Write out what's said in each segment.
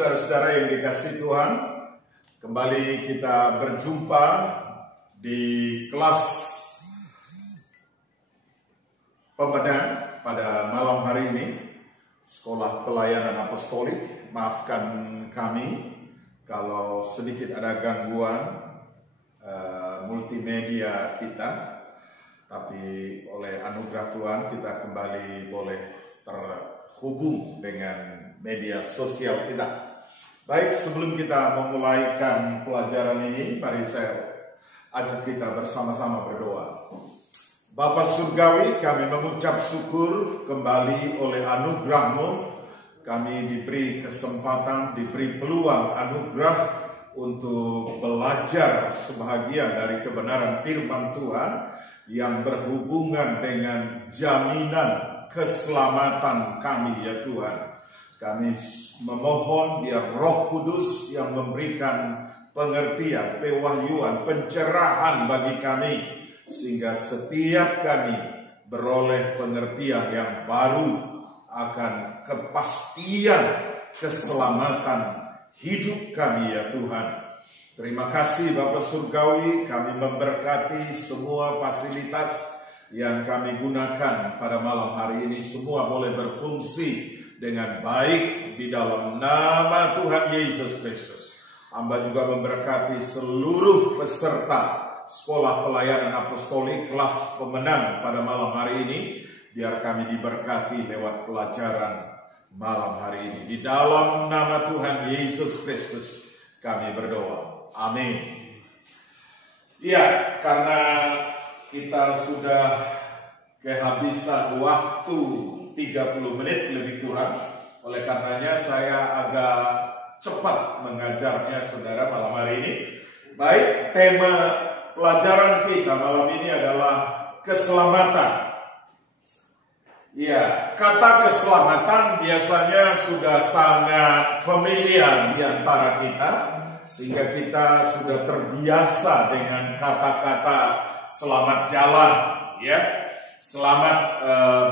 saudara-saudara yang dikasihi Tuhan, kembali kita berjumpa di kelas pembenahan pada malam hari ini, Sekolah Pelayanan Apostolik. Maafkan kami kalau sedikit ada gangguan multimedia kita, tapi oleh anugerah Tuhan kita kembali boleh terhubung dengan media sosial kita. Baik, sebelum kita memulaikan pelajaran ini, mari saya ajak kita bersama-sama berdoa. Bapa Surgawi, kami mengucap syukur kembali oleh anugerah-Mu. Kami diberi kesempatan, diberi peluang anugerah untuk belajar sebahagian dari kebenaran firman Tuhan yang berhubungan dengan jaminan keselamatan kami, ya Tuhan. Kami memohon biar Roh Kudus yang memberikan pengertian, pewahyuan, pencerahan bagi kami, sehingga setiap kami beroleh pengertian yang baru akan kepastian keselamatan hidup kami, ya Tuhan. Terima kasih Bapa Surgawi, kami memberkati semua fasilitas yang kami gunakan pada malam hari ini. Semua boleh berfungsi dengan baik di dalam nama Tuhan Yesus Kristus. Hamba juga memberkati seluruh peserta Sekolah Pelayanan Apostolik kelas pemenang pada malam hari ini. Biar kami diberkati lewat pelajaran malam hari ini. Di dalam nama Tuhan Yesus Kristus kami berdoa. Amin. Ya, karena kita sudah kehabisan waktu 30 menit lebih kurang, oleh karenanya saya agak cepat mengajarnya saudara malam hari ini. Baik, tema pelajaran kita malam ini adalah keselamatan. Ya, kata keselamatan biasanya sudah sangat familiar di antara kita, sehingga kita sudah terbiasa dengan kata-kata selamat jalan, ya. Selamat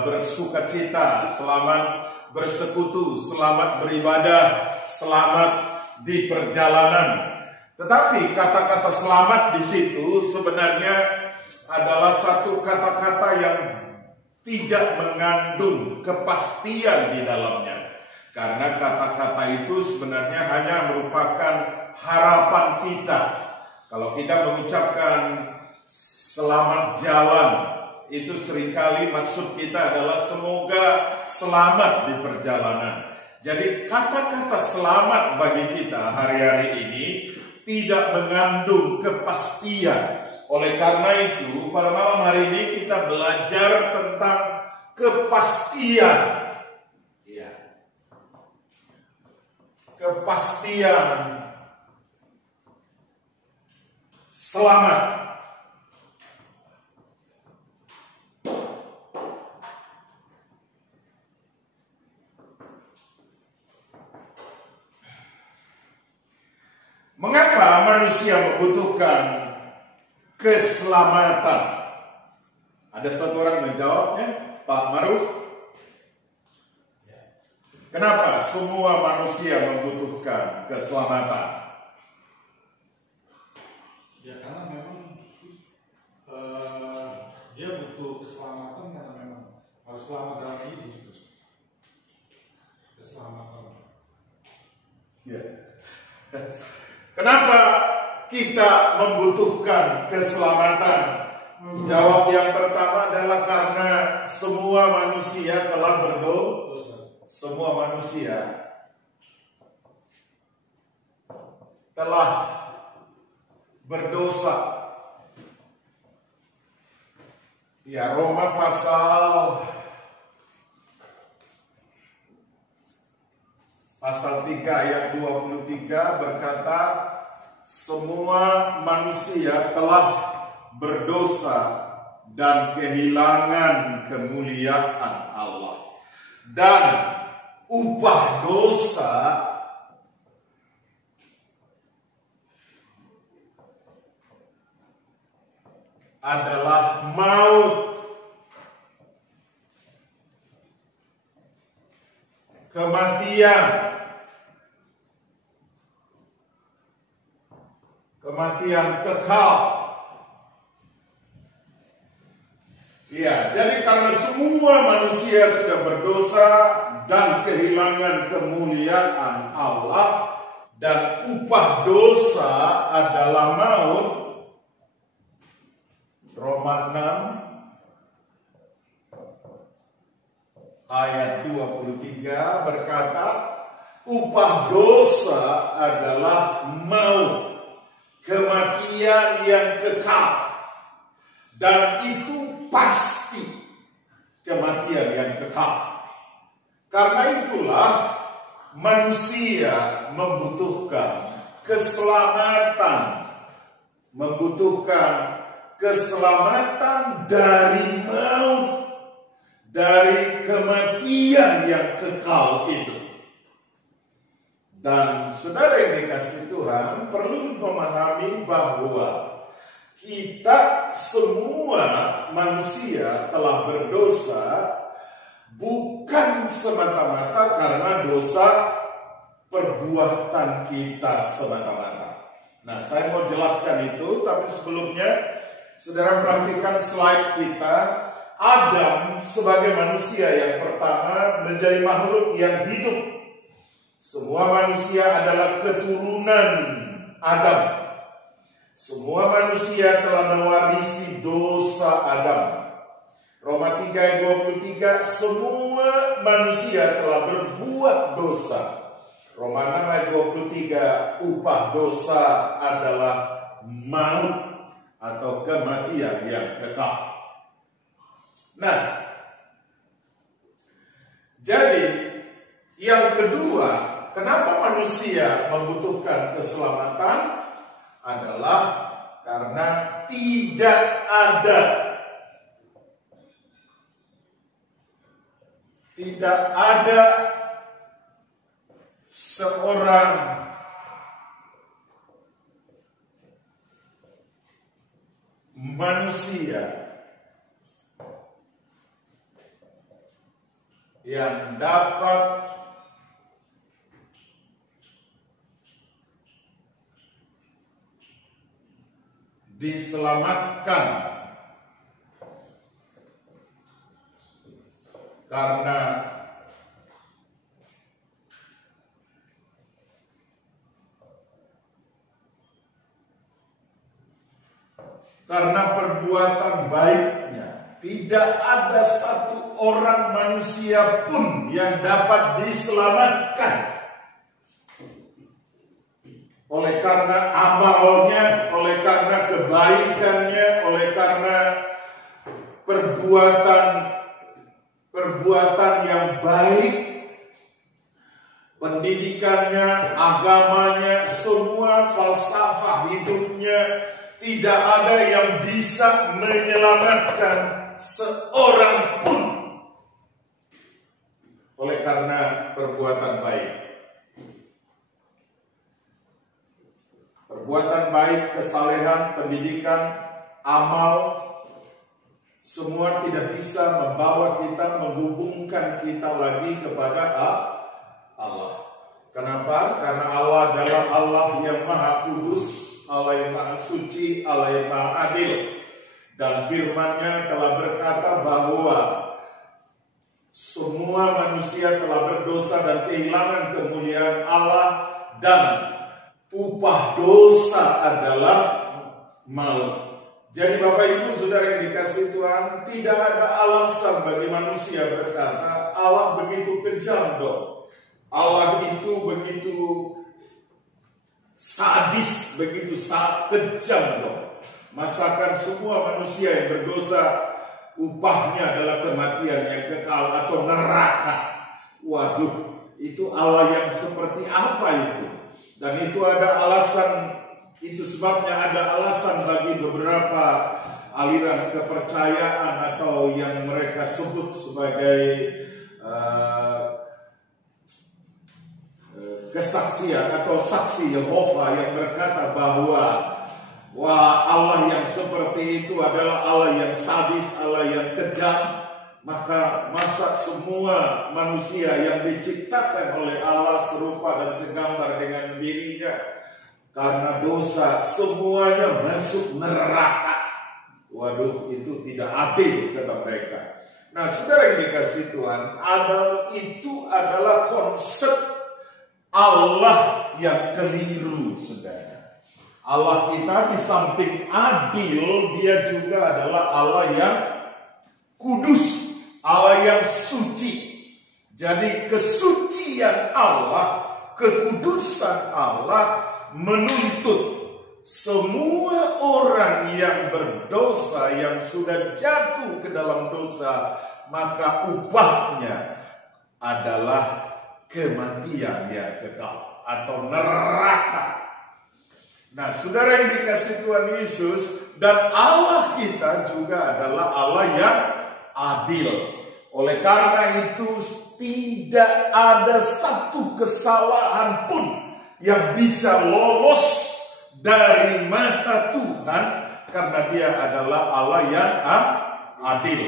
bersukacita, selamat bersekutu, selamat beribadah, selamat di perjalanan. Tetapi kata-kata selamat di situ sebenarnya adalah satu kata-kata yang tidak mengandung kepastian di dalamnya. Karena kata-kata itu sebenarnya hanya merupakan harapan kita. Kalau kita mengucapkan selamat jalan, itu seringkali maksud kita adalah semoga selamat di perjalanan. Jadi kata-kata selamat bagi kita hari-hari ini tidak mengandung kepastian. Oleh karena itu, pada malam hari ini kita belajar tentang kepastian. Ya. Kepastian selamat. Mengapa manusia membutuhkan keselamatan? Ada satu orang menjawabnya, Pak Maruf. Kenapa semua manusia membutuhkan keselamatan? Ya karena memang dia butuh keselamatan karena memang harus selamat dalam hidup. Keselamatan. Ya. Kenapa kita membutuhkan keselamatan? Jawab yang pertama adalah karena semua manusia telah berdosa. Semua manusia telah berdosa. Ya, Roma pasal 3 ayat 23 berkata, semua manusia telah berdosa dan kehilangan kemuliaan Allah. Dan upah dosa adalah maut. Kematian. kekal. Ya, jadi karena semua manusia sudah berdosa dan kehilangan kemuliaan Allah, dan upah dosa adalah maut. Roma 6 ayat 23 berkata, upah dosa adalah maut, kematian yang kekal. Dan itu pasti kematian yang kekal. Karena itulah manusia membutuhkan keselamatan, dari maut, dari kematian yang kekal itu. Dan saudara yang dikasihi Tuhan perlu memahami bahwa kita semua manusia telah berdosa bukan semata-mata karena dosa perbuatan kita semata-mata. Nah, saya mau jelaskan itu, tapi sebelumnya saudara perhatikan slide kita. Adam sebagai manusia yang pertama menjadi makhluk yang hidup. Semua manusia adalah keturunan Adam. Semua manusia telah mewarisi dosa Adam. Roma 3 ayat 23, semua manusia telah berbuat dosa. Roma 6 ayat 23, upah dosa adalah maut atau kematian yang kekal. Nah, jadi yang kedua, kenapa manusia membutuhkan keselamatan adalah karena tidak ada seorang manusia yang dapat diselamatkan karena perbuatan baiknya. Tidak ada satu orang manusia pun yang dapat diselamatkan oleh karena amalnya, oleh karena kebaikannya, oleh karena perbuatan yang baik, pendidikannya, agamanya, semua falsafah hidupnya. Tidak ada yang bisa menyelamatkan seorang pun oleh karena perbuatan baik. Perbuatan baik, kesalehan, pendidikan, amal, semua tidak bisa membawa kita, menghubungkan kita lagi kepada Allah. Kenapa? Karena Allah adalah Allah yang Maha Kudus, Allah yang Maha Suci, Allah yang Maha Adil. Dan firman-Nya telah berkata bahwa semua manusia telah berdosa dan kehilangan kemuliaan Allah, dan upah dosa adalah maut. Jadi Bapak Ibu Saudara yang dikasihi Tuhan, tidak ada alasan bagi manusia berkata Allah begitu kejam dong, Allah itu begitu sadis, begitu kejam dong. Masakan semua manusia yang berdosa upahnya adalah kematian yang kekal atau neraka. Waduh, itu Allah yang seperti apa itu? Dan itu ada alasan, itu sebabnya ada alasan bagi beberapa aliran kepercayaan atau yang mereka sebut sebagai kesaksian atau saksi Yehova yang berkata bahwa Allah yang seperti itu adalah Allah yang sadis, Allah yang kejam. Maka masa semua manusia yang diciptakan oleh Allah serupa dan segambar dengan dirinya karena dosa semuanya masuk neraka. Waduh, itu tidak adil, kata mereka. Nah, saudara yang dikasih Tuhan, itu adalah konsep Allah yang keliru, saudara. Allah kita di samping adil, dia juga adalah Allah yang kudus, Allah yang suci. Jadi kesucian Allah, kekudusan Allah menuntut semua orang yang berdosa, yang sudah jatuh ke dalam dosa, maka upahnya adalah kematian yang kekal atau neraka. Nah, saudara yang dikasih Tuhan Yesus, dan Allah kita juga adalah Allah yang adil. Oleh karena itu tidak ada satu kesalahan pun yang bisa lolos dari mata Tuhan, karena dia adalah Allah yang adil.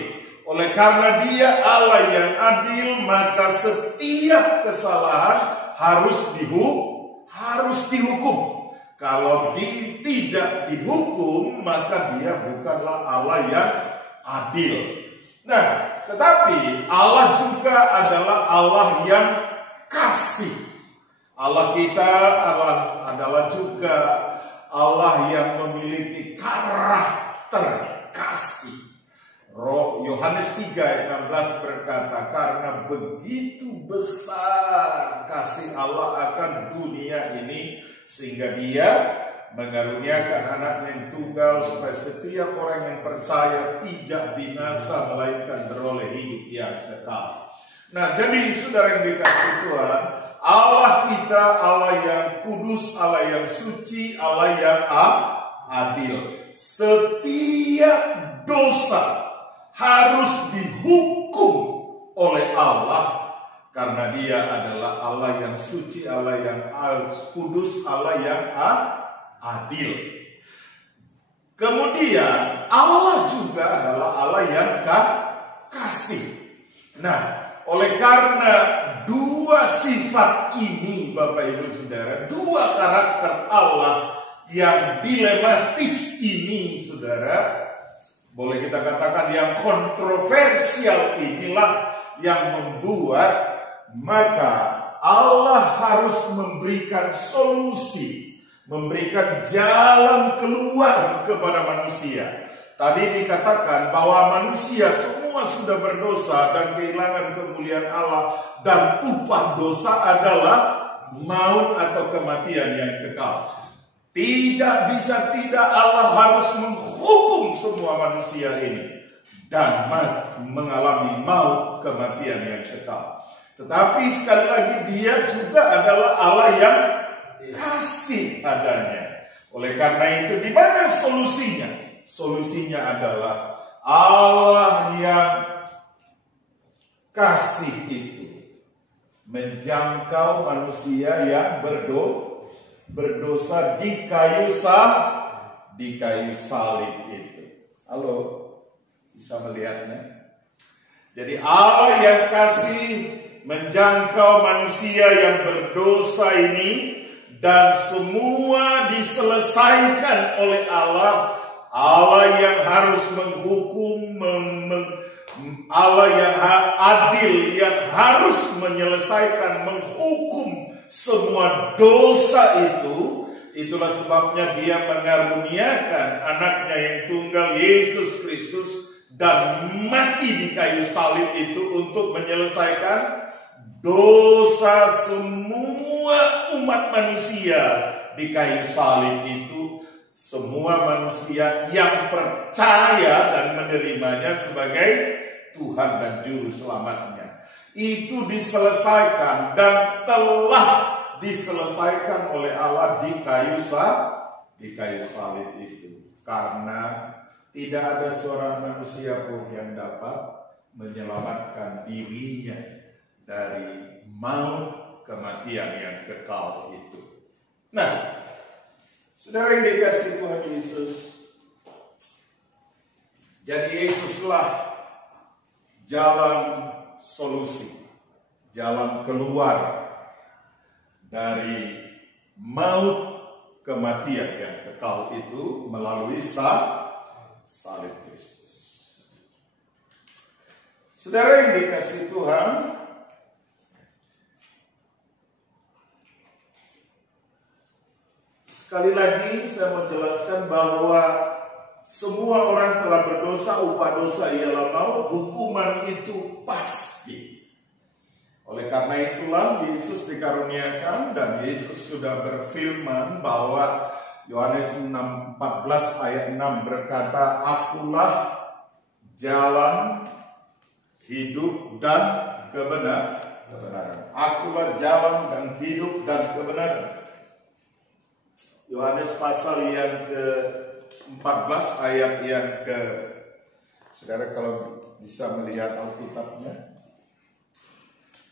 Oleh karena dia Allah yang adil, maka setiap kesalahan harus dihukum. Kalau tidak dihukum, maka dia bukanlah Allah yang adil. Nah, tetapi Allah juga adalah Allah yang kasih. Allah kita adalah juga Allah yang memiliki karakter kasih. Yohanes 3 ayat 16 berkata, karena begitu besar kasih Allah akan dunia ini, sehingga dia mengaruniakan anaknya yang tunggal, supaya setiap orang yang percaya tidak binasa, melainkan beroleh hidup yang kekal. Nah, jadi saudara yang dikasih Tuhan, Allah kita Allah yang kudus, Allah yang suci, Allah yang adil. Setiap dosa harus dihukum oleh Allah, karena dia adalah Allah yang suci, Allah yang kudus, Allah yang adil. Kemudian Allah juga adalah Allah yang kasih. Nah, oleh karena dua sifat ini, Bapak Ibu Saudara, dua karakter Allah yang dilematis ini, saudara, boleh kita katakan yang kontroversial inilah yang membuat maka Allah harus memberikan solusi, memberikan jalan keluar kepada manusia. Tadi dikatakan bahwa manusia semua sudah berdosa dan kehilangan kemuliaan Allah, dan upah dosa adalah maut atau kematian yang kekal. Tidak bisa tidak, Allah harus menghukum semua manusia ini dan mengalami maut, kematian yang kekal. Tetapi sekali lagi dia juga adalah Allah yang kasih adanya. Oleh karena itu, di mana solusinya? Solusinya adalah Allah yang kasih itu menjangkau manusia yang berdosa di kayu salib itu. Halo, bisa melihatnya? Jadi Allah yang kasih menjangkau manusia yang berdosa ini, dan semua diselesaikan oleh Allah. Allah yang harus menghukum, Allah yang adil, yang harus menyelesaikan, menghukum semua dosa itu. Itulah sebabnya dia mengaruniakan anaknya yang tunggal, Yesus Kristus, dan mati di kayu salib itu untuk menyelesaikan dosa semua umat manusia. Di kayu salib itu semua manusia yang percaya dan menerimanya sebagai Tuhan dan Juru Selamatnya, itu diselesaikan dan telah diselesaikan oleh Allah di kayu salib itu. Karena tidak ada seorang manusia pun yang dapat menyelamatkan dirinya dari maut, kematian yang kekal itu. Nah, saudara yang dikasihi Tuhan Yesus, jadi Yesuslah jalan solusi, jalan keluar dari maut, kematian yang kekal itu melalui salib Kristus. Saudara yang dikasihi Tuhan, sekali lagi saya menjelaskan bahwa semua orang telah berdosa, upah dosa ialah maut, hukuman itu pasti. Oleh karena itulah Yesus dikaruniakan, dan Yesus sudah berfirman bahwa Yohanes 14 ayat 6 berkata, "Akulah jalan, hidup dan kebenaran." Akulah jalan dan hidup dan kebenaran. Yohanes pasal yang ke-14 ayat yang saudara kalau bisa melihat Alkitabnya.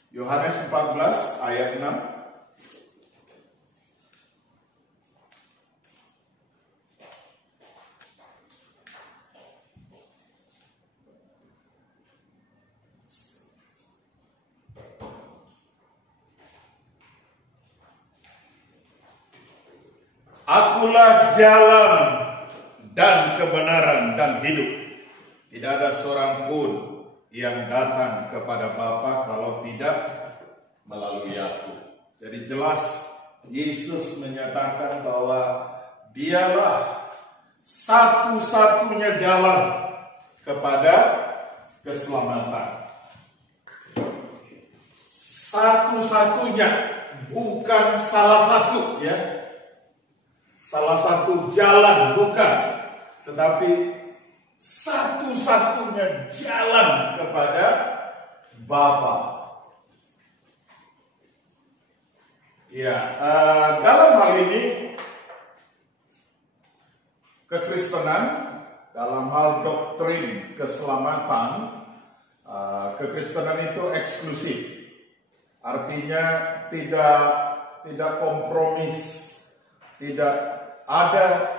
Yohanes 14 ayat 6. Akulah jalan dan kebenaran dan hidup. Tidak ada seorang pun yang datang kepada Bapa kalau tidak melalui aku. Jadi jelas Yesus menyatakan bahwa dialah satu-satunya jalan kepada keselamatan. Satu-satunya, bukan salah satu, ya. Salah satu jalan bukan, tetapi satu-satunya jalan kepada Bapa. Ya, dalam hal ini kekristenan, dalam hal doktrin keselamatan, kekristenan itu eksklusif. Artinya tidak kompromis, tidak ada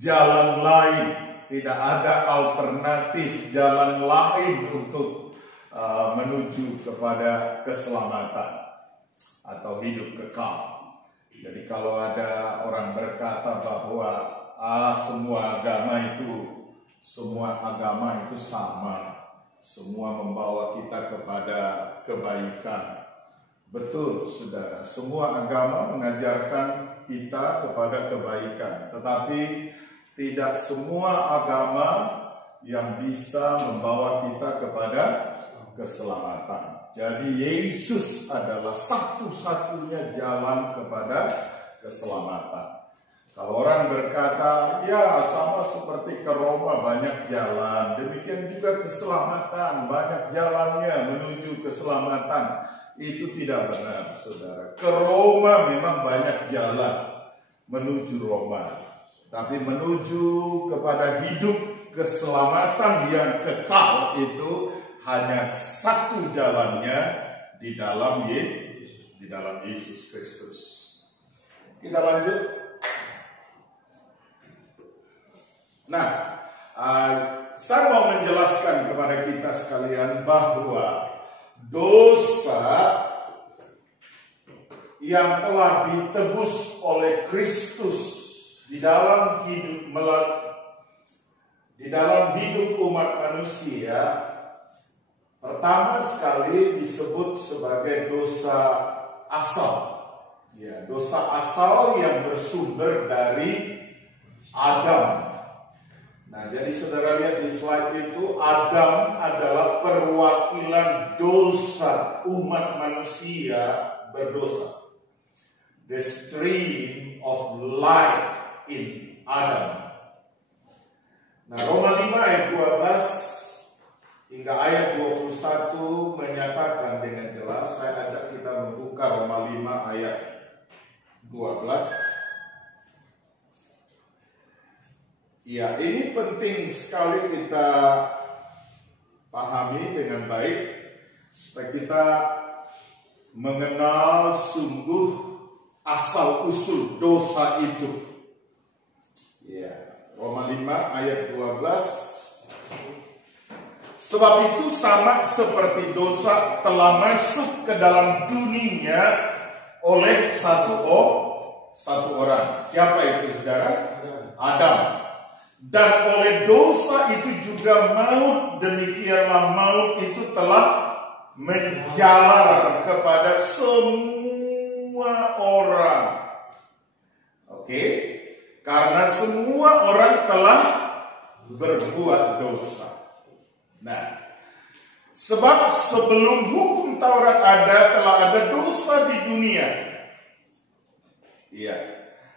jalan lain, tidak ada alternatif jalan lain untuk menuju kepada keselamatan atau hidup kekal. Jadi kalau ada orang berkata bahwa semua agama itu sama, semua membawa kita kepada kebaikan. Betul, saudara. Semua agama mengajarkan kita kepada kebaikan, tetapi tidak semua agama yang bisa membawa kita kepada keselamatan. Jadi Yesus adalah satu-satunya jalan kepada keselamatan. Kalau orang berkata, ya sama seperti ke Roma banyak jalan, demikian juga keselamatan banyak jalannya menuju keselamatan. Itu tidak benar, saudara. Ke Roma memang banyak jalan menuju Roma, tapi menuju kepada hidup keselamatan yang kekal itu hanya satu jalannya di dalam Yesus Kristus. Kita lanjut. Nah, saya mau menjelaskan kepada kita sekalian bahwa dosa yang telah ditebus oleh Kristus di dalam hidup umat manusia, pertama sekali disebut sebagai dosa asal. Ya, dosa asal yang bersumber dari Adam. Nah, jadi saudara lihat di slide itu, Adam adalah perwakilan dosa umat manusia berdosa. The stream of life in Adam. Nah, Roma 5 ayat 12 hingga ayat 21 menyatakan dengan jelas. Saya ajak kita membuka Roma 5 ayat 12. Ya, ini penting sekali kita pahami dengan baik supaya kita mengenal sungguh asal usul dosa itu. Ya, Roma 5 ayat 12. Sebab itu sama seperti dosa telah masuk ke dalam dunia oleh satu orang. Siapa itu, saudara? Ada. Adam. Dan oleh dosa itu juga maut, demikianlah maut itu telah menjalar kepada semua orang. Oke? Karena semua orang telah berbuat dosa. Nah, sebab sebelum hukum Taurat ada, telah ada dosa di dunia. Iya.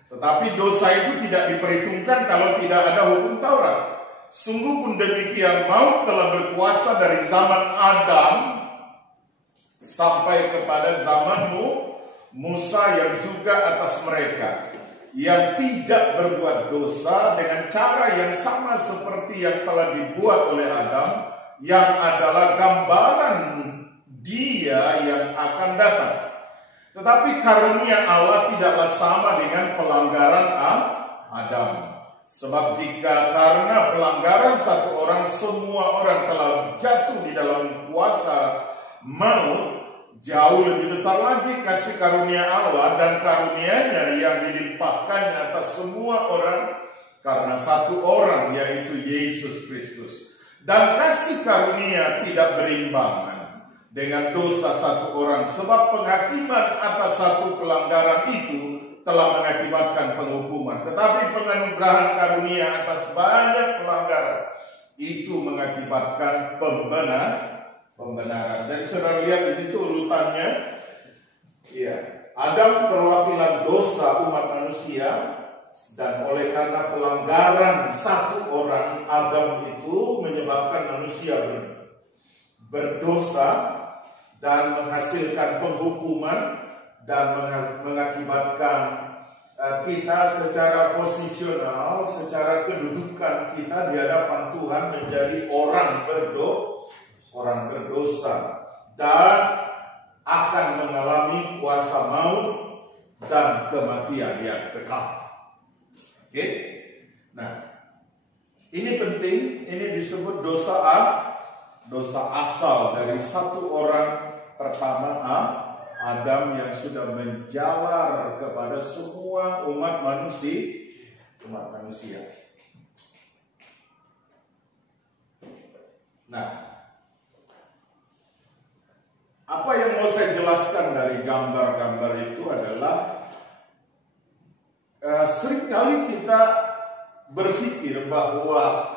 Tetapi dosa itu tidak diperhitungkan kalau tidak ada hukum Taurat. Sungguh pun demikian, maut telah berkuasa dari zaman Adam sampai kepada zamanmu, Musa, yang juga atas mereka yang tidak berbuat dosa dengan cara yang sama seperti yang telah dibuat oleh Adam, yang adalah gambaran Dia yang akan datang. Tetapi karunia Allah tidaklah sama dengan pelanggaran Adam. Sebab jika karena pelanggaran satu orang semua orang telah jatuh di dalam kuasa maut, jauh lebih besar lagi kasih karunia Allah dan karunia-Nya yang dilimpahkannya atas semua orang karena satu orang, yaitu Yesus Kristus. Dan kasih karunia tidak berimbangan dengan dosa satu orang, sebab penghakiman atas satu pelanggaran itu telah mengakibatkan penghukuman. Tetapi penganugerahan karunia atas banyak pelanggaran itu mengakibatkan pembenaran. Jadi saudara lihat di situ urutannya. Ya, Adam perwakilan dosa umat manusia, dan oleh karena pelanggaran satu orang Adam itu menyebabkan manusia berdosa dan menghasilkan penghukuman dan mengakibatkan kita secara posisional, secara kedudukan kita di hadapan Tuhan menjadi orang berdosa dan akan mengalami kuasa maut dan kematian yang kekal. Oke? Nah, ini penting, ini disebut dosa asal dari satu orang pertama Adam yang sudah menjalar kepada semua umat manusia. Nah, apa yang mau saya jelaskan dari gambar-gambar itu adalah seringkali kita berpikir bahwa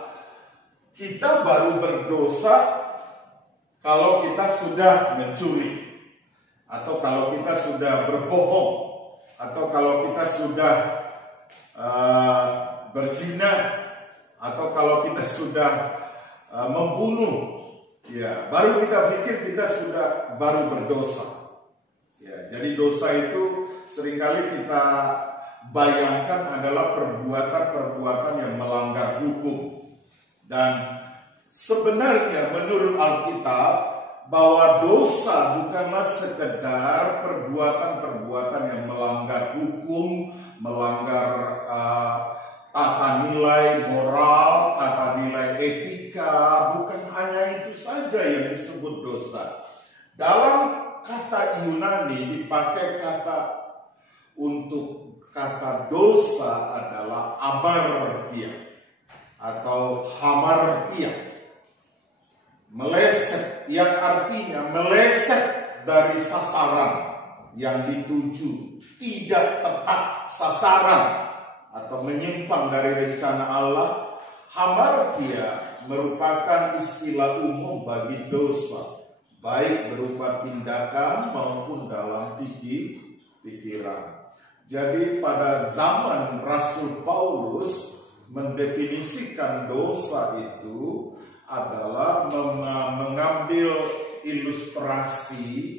kita baru berdosa kalau kita sudah mencuri, atau kalau kita sudah berbohong, atau kalau kita sudah berzina, atau kalau kita sudah membunuh. Ya, baru kita pikir kita sudah baru berdosa. Ya, jadi dosa itu seringkali kita bayangkan adalah perbuatan-perbuatan yang melanggar hukum. Dan sebenarnya menurut Alkitab bahwa dosa bukanlah sekedar perbuatan-perbuatan yang melanggar hukum, melanggar tata nilai moral, tata nilai etika. Bukan hanya itu saja yang disebut dosa. Dalam kata Yunani dipakai kata untuk kata dosa adalah amartia atau hamartia, meleset, yang artinya meleset dari sasaran yang dituju, tidak tepat sasaran atau menyimpang dari rencana Allah. Hamartia merupakan istilah umum bagi dosa, baik berupa tindakan maupun dalam pikiran. Jadi pada zaman Rasul Paulus mendefinisikan dosa itu adalah mengambil ilustrasi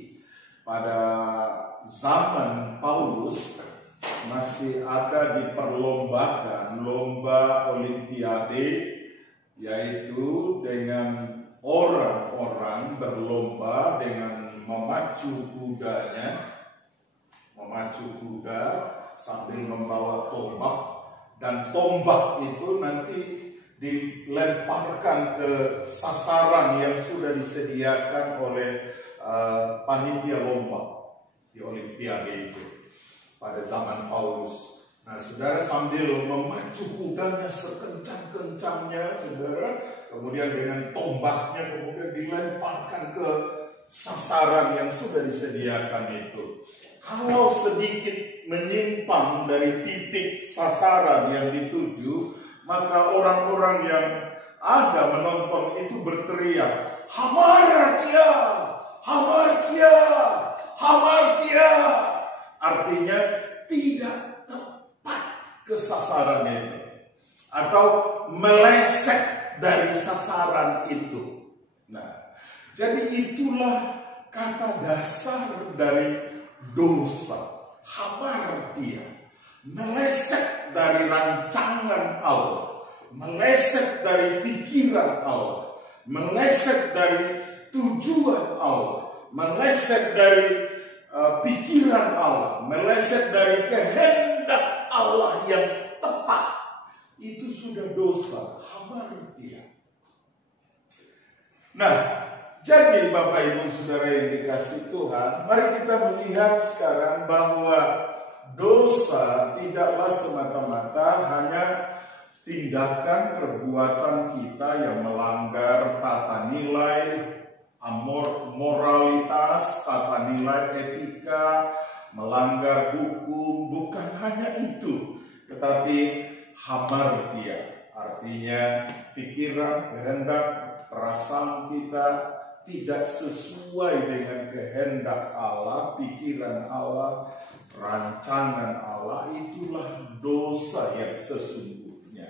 pada zaman Paulus masih ada diperlombakan lomba olimpiade, yaitu dengan orang-orang berlomba dengan memacu kuda sambil membawa tombak, dan tombak itu nanti dilemparkan ke sasaran yang sudah disediakan oleh panitia lomba di olimpiade itu. pada zaman Paulus. Nah, saudara, sambil memacu kudanya sekencang-kencangnya, saudara, kemudian dengan tombaknya kemudian dilemparkan ke sasaran yang sudah disediakan itu. Kalau sedikit menyimpang dari titik sasaran yang dituju, maka orang-orang yang ada menonton itu berteriak, "Hamartia! Hamartia! Hamartia!" Artinya tidak tepat ke sasaran itu, atau meleset dari sasaran itu. Nah, jadi itulah kata dasar dari dosa, hamartia, meleset dari rancangan Allah, meleset dari pikiran Allah, meleset dari tujuan Allah, meleset dari pikiran Allah, meleset dari kehendak Allah yang tepat. Itu sudah dosa, hamartia. Nah, jadi Bapak Ibu Saudara yang dikasihi Tuhan, mari kita melihat sekarang bahwa dosa tidaklah semata-mata hanya tindakan perbuatan kita yang melanggar tata nilai, moralitas, tata nilai etika, melanggar hukum. Bukan hanya itu, tetapi hamartia, artinya pikiran, kehendak, perasaan kita tidak sesuai dengan kehendak Allah, pikiran Allah, rancangan Allah. Itulah dosa yang sesungguhnya.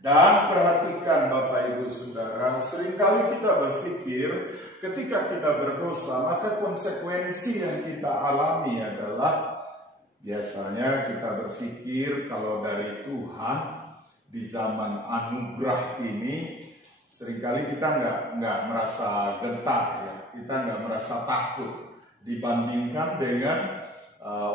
Dan perhatikan Bapak Ibu Saudara, seringkali kita berpikir ketika kita berdosa, maka konsekuensi yang kita alami adalah, biasanya kita berpikir kalau dari Tuhan di zaman anugerah ini, seringkali kita nggak merasa gentar, ya, kita nggak merasa takut dibandingkan dengan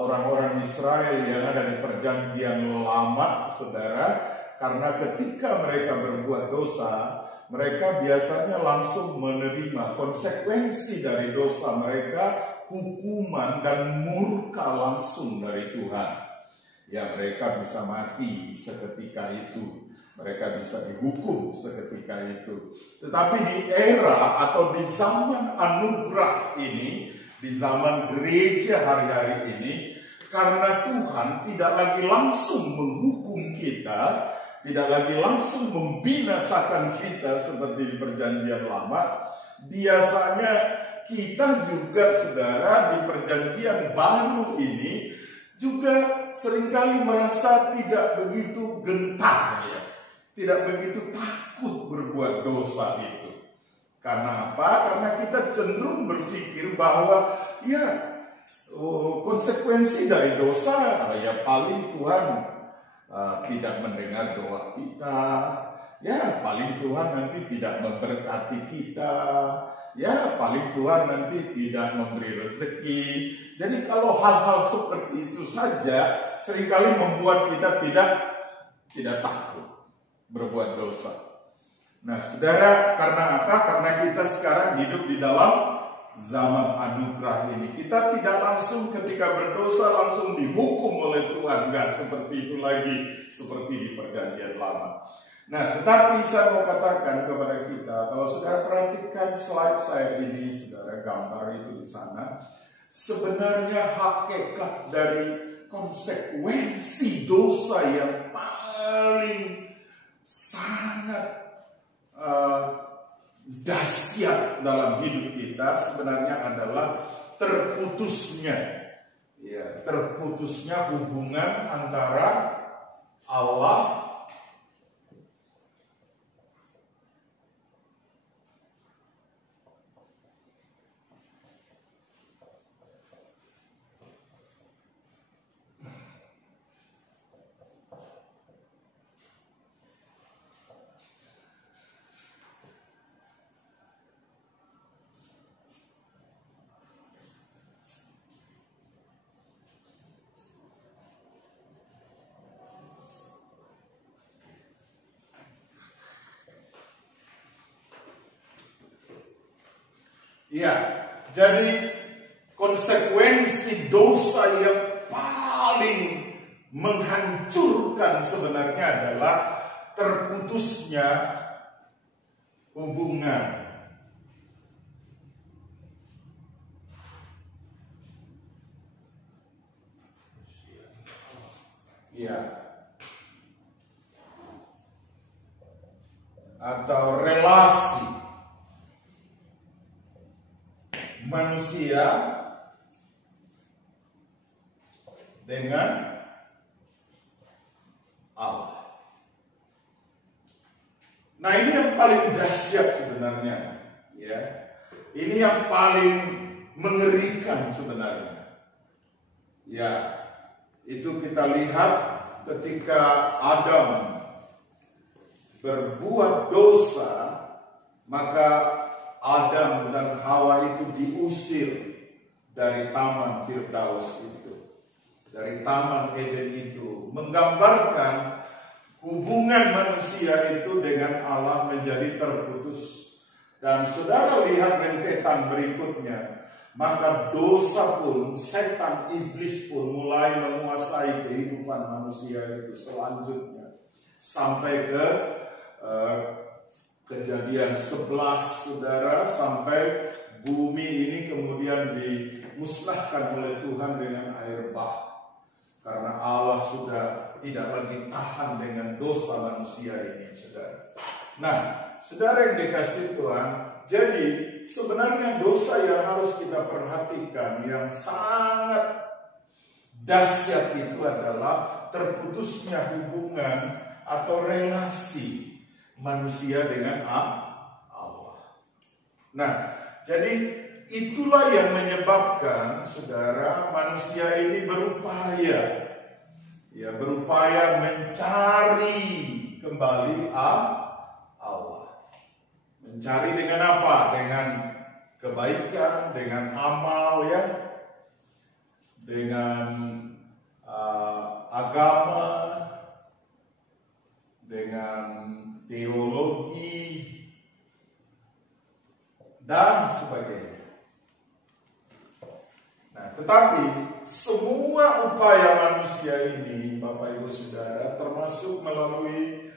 orang-orang Israel yang ada di Perjanjian Lama, saudara. Karena ketika mereka berbuat dosa, mereka biasanya langsung menerima konsekuensi dari dosa mereka, hukuman dan murka langsung dari Tuhan. Ya, mereka bisa mati seketika itu, mereka bisa dihukum seketika itu. Tetapi di era atau di zaman anugerah ini, di zaman gereja hari-hari ini, karena Tuhan tidak lagi langsung menghukum kita, tidak lagi langsung membinasakan kita seperti di Perjanjian Lama, biasanya kita juga, saudara, di Perjanjian Baru ini juga seringkali merasa tidak begitu gentar, ya, tidak begitu takut berbuat dosa itu. Karena apa? Karena kita cenderung berpikir bahwa ya, konsekuensi dari dosa, ya paling Tuhan tidak mendengar doa kita, ya paling Tuhan nanti tidak memberkati kita, ya paling Tuhan nanti tidak memberi rezeki. Jadi kalau hal-hal seperti itu saja seringkali membuat kita tidak takut berbuat dosa. Nah, saudara, karena apa? Karena kita sekarang hidup di dalam zaman anugerah ini. Kita tidak langsung ketika berdosa langsung dihukum oleh Tuhan, enggak seperti itu lagi seperti di Perjanjian Lama. Nah, tetapi saya mau katakan kepada kita, kalau saudara perhatikan slide saya ini, saudara, gambar itu di sana, sebenarnya hakikat dari konsekuensi dosa yang paling sangat dahsyat dalam hidup kita sebenarnya adalah terputusnya hubungan antara Allah ya, jadi konsekuensi dosa yang paling paling menghancurkan sebenarnya adalah terputusnya hubungan. Ya. Atau relasi manusia dengan Allah. Nah, ini yang paling dahsyat sebenarnya, ya. Ini yang paling mengerikan sebenarnya. Ya, itu kita lihat ketika Adam berbuat dosa, maka Adam dan Hawa itu diusir dari Taman Firdaus itu, dari Taman Eden itu, menggambarkan hubungan manusia itu dengan Allah menjadi terputus. Dan saudara lihat rentetan berikutnya, maka dosa pun, setan iblis pun mulai menguasai kehidupan manusia itu selanjutnya sampai ke Kejadian 11, saudara, sampai bumi ini kemudian dimusnahkan oleh Tuhan dengan air bah, karena Allah sudah tidak lagi tahan dengan dosa manusia ini, saudara. Nah, saudara yang dikasih Tuhan, jadi sebenarnya dosa yang harus kita perhatikan yang sangat dahsyat itu adalah terputusnya hubungan atau relasi manusia dengan Allah. Nah, jadi itulah yang menyebabkan, saudara, manusia ini berupaya mencari kembali Allah. Mencari dengan apa? Dengan kebaikan, dengan amal, ya, dengan agama, dengan teologi, dan sebagainya. Nah, tetapi semua upaya manusia ini, Bapak Ibu Saudara, termasuk melalui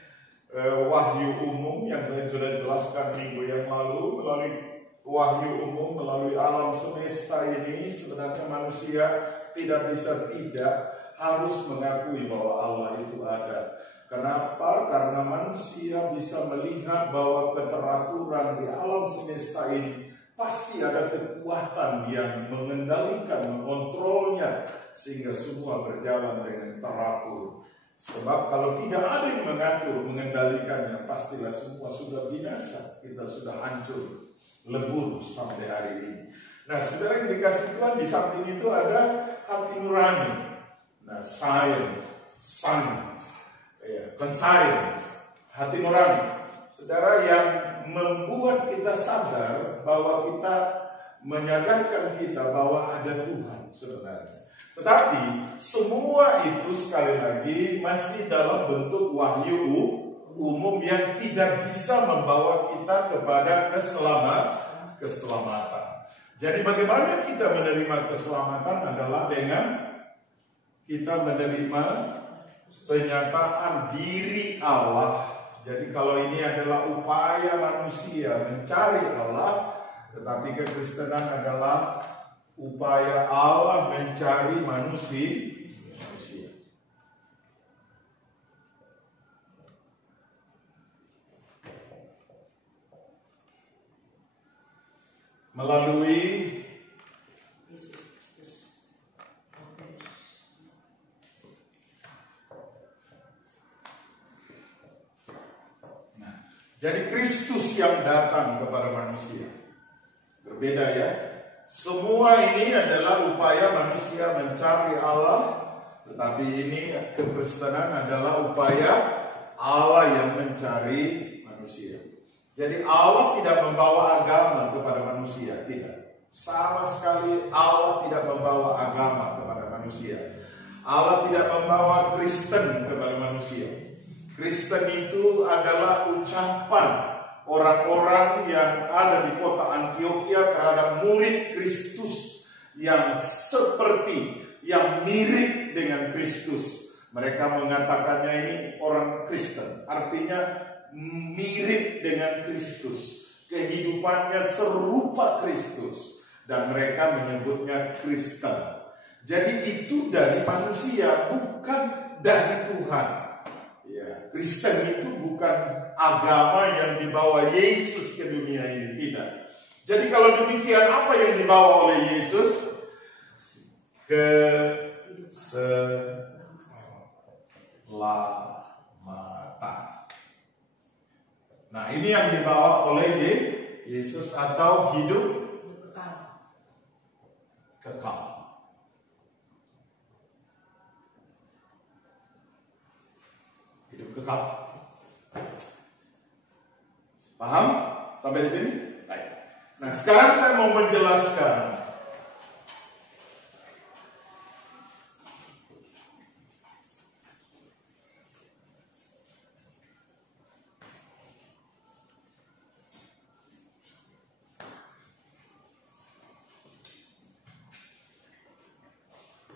wahyu umum yang saya sudah jelaskan minggu yang lalu, melalui wahyu umum, melalui alam semesta ini, sebenarnya manusia tidak bisa tidak harus mengakui bahwa Allah itu ada. Kenapa? Karena manusia bisa melihat bahwa keteraturan di alam semesta ini pasti ada kekuatan yang mengendalikan, mengontrolnya, sehingga semua berjalan dengan teratur. Sebab kalau tidak ada yang mengatur, mengendalikannya, pastilah semua sudah binasa, kita sudah hancur, lebur sampai hari ini. Nah, saudara yang dikasih Tuhan, di samping itu ada hati nurani. Nah, science, conscience, hati nurani, saudara, yang membuat kita sadar bahwa kita menyadarkan kita bahwa ada Tuhan sebenarnya. Tetapi semua itu sekali lagi masih dalam bentuk wahyu umum yang tidak bisa membawa kita kepada keselamatan. Jadi bagaimana kita menerima keselamatan adalah dengan kita menerima penyataan diri Allah. Jadi kalau ini adalah upaya manusia mencari Allah, tetapi kekristenan adalah upaya Allah mencari manusia. Melalui jadi Kristus yang datang kepada manusia. Berbeda, ya. Semua ini adalah upaya manusia mencari Allah, tetapi ini kekristenan adalah upaya Allah yang mencari manusia. Jadi Allah tidak membawa agama kepada manusia, tidak. Sama sekali Allah tidak membawa agama kepada manusia. Allah tidak membawa Kristen kepada manusia. Kristen itu adalah ucapan orang-orang yang ada di kota Antioquia terhadap murid Kristus yang seperti, yang mirip mirip dengan Kristus. Mereka mengatakannya ini orang Kristen, artinya mirip dengan Kristus. Kehidupannya serupa Kristus dan mereka menyebutnya Kristen. Jadi itu dari manusia, bukan dari Tuhan. Ya, Kristen itu bukan agama yang dibawa Yesus ke dunia ini, tidak. Jadi kalau demikian, apa yang dibawa oleh Yesus? Keselamatan. Nah, ini yang dibawa oleh Yesus, atau hidup kekal. Hidup kekal. Paham sampai di sini? Baik. Nah, sekarang saya mau menjelaskan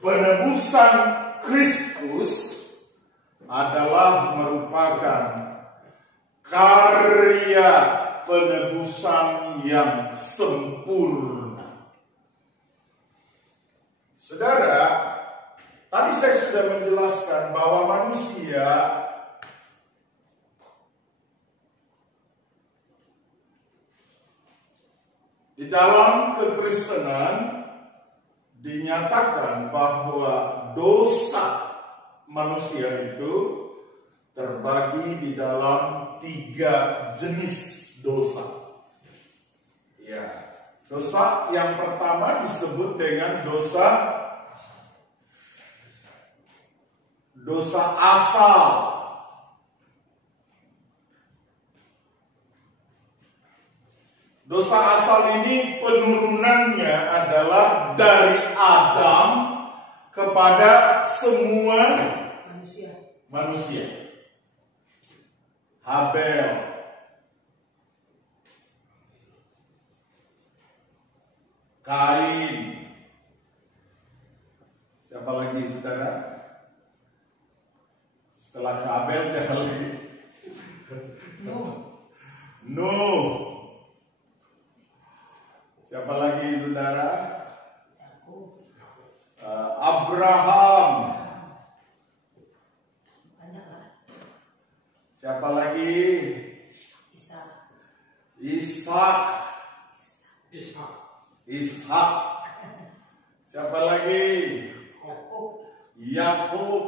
penebusan Kristus adalah merupakan karya penebusan yang sempurna. Saudara, tadi saya sudah menjelaskan bahwa manusia di dalam kekristenan dinyatakan bahwa dosa manusia itu terbagi di dalam 3 jenis dosa. Ya, dosa yang pertama disebut dengan dosa asal. Dosa asal ini penurunannya adalah dari Adam kepada semua manusia. Habel, Kain. Siapa lagi, saudara? Setelah Habel, siapa lagi? Nuh. Siapa lagi, saudara? Abraham. Siapa lagi? Ishak. Siapa lagi? Yakub.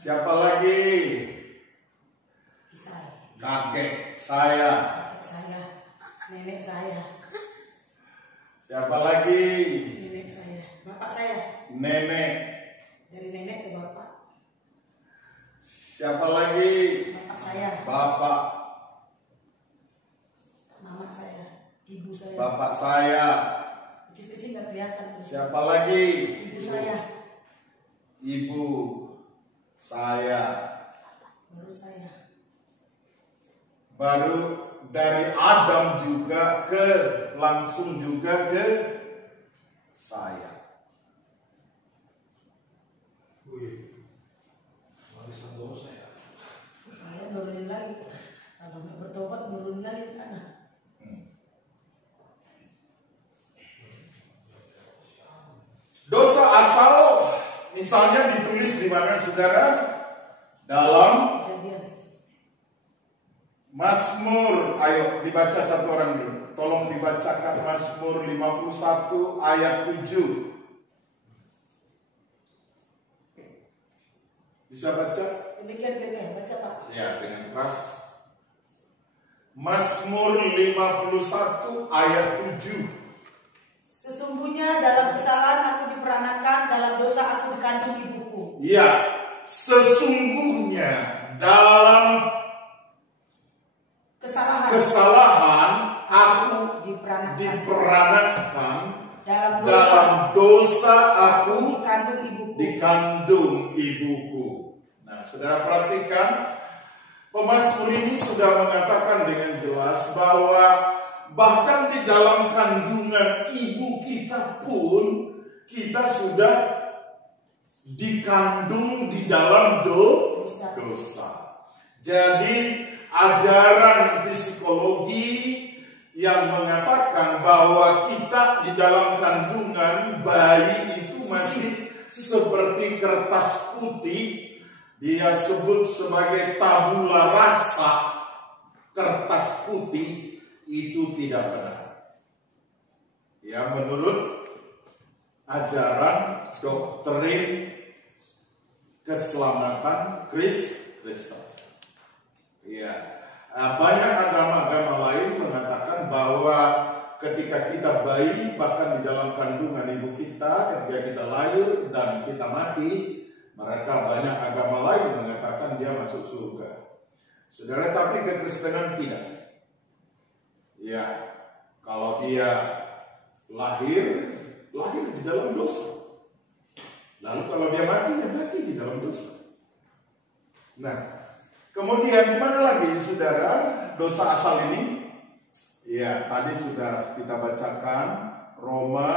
Siapa lagi? Kakek saya. Nenek saya. Siapa lagi? Nenek saya. Bapak saya. Nenek. Dari nenek ke bapak. Siapa lagi? Bapak saya. Bapak. Mama saya. Ibu saya. Bapak saya. Kecil-kecil nggak kelihatan. Siapa lagi? Ibu saya. Ibu saya. Baru saya. Baru dari Adam juga langsung juga ke saya. Saya nurunin lagi. Kalau nggak bertobat nurunin lagi ke anak. Dosa asal misalnya ditulis di mana, saudara? Dalam Mazmur. Ayo dibaca satu orang dulu. Tolong dibacakan Mazmur 51 ayat 7. Bisa baca? Demikian baca Pak. Ya, dengan keras. Mazmur 51 ayat 7. Sesungguhnya dalam kesalahan aku diperanakan, dalam dosa aku dikandung ibuku. Ya, sesungguhnya dalam kesalahan aku diperanakan, dalam dosa aku dikandung ibuku. Nah, saudara perhatikan, pemazmur ini sudah mengatakan dengan jelas bahwa bahkan di dalam kandungan ibu kita pun kita sudah dikandung di dalam dosa. Jadi ajaran psikologi yang mengatakan bahwa kita di dalam kandungan bayi itu masih seperti kertas putih, dia sebut sebagai tabula rasa, kertas putih, itu tidak benar. Ya, menurut ajaran doktrin keselamatan Kristen. Ya, banyak agama-agama lain mengatakan bahwa ketika kita bayi, bahkan di dalam kandungan ibu kita, ketika kita lahir dan kita mati, mereka banyak agama lain mengatakan dia masuk surga. Saudara, tapi kekristenan tidak. Ya, kalau dia lahir di dalam dosa. Lalu kalau dia mati, ya mati di dalam dosa. Nah, kemudian mana lagi saudara dosa asal ini? Ya, tadi sudah kita bacakan Roma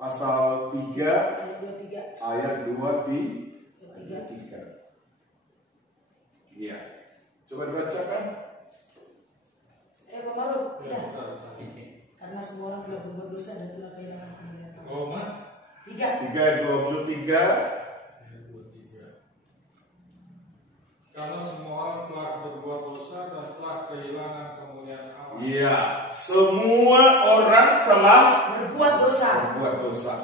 pasal 3 ayat 2-3. Iya. Coba dibacakan. Pak Maruf, ya. Karena semua orang telah berbuat dosa dan telah kehilangan kemuliaan Allah. Roma 3:23. Karena semua orang telah berbuat dosa dan telah kehilangan kemuliaan Allah. Iya, semua orang telah Berbuat dosa.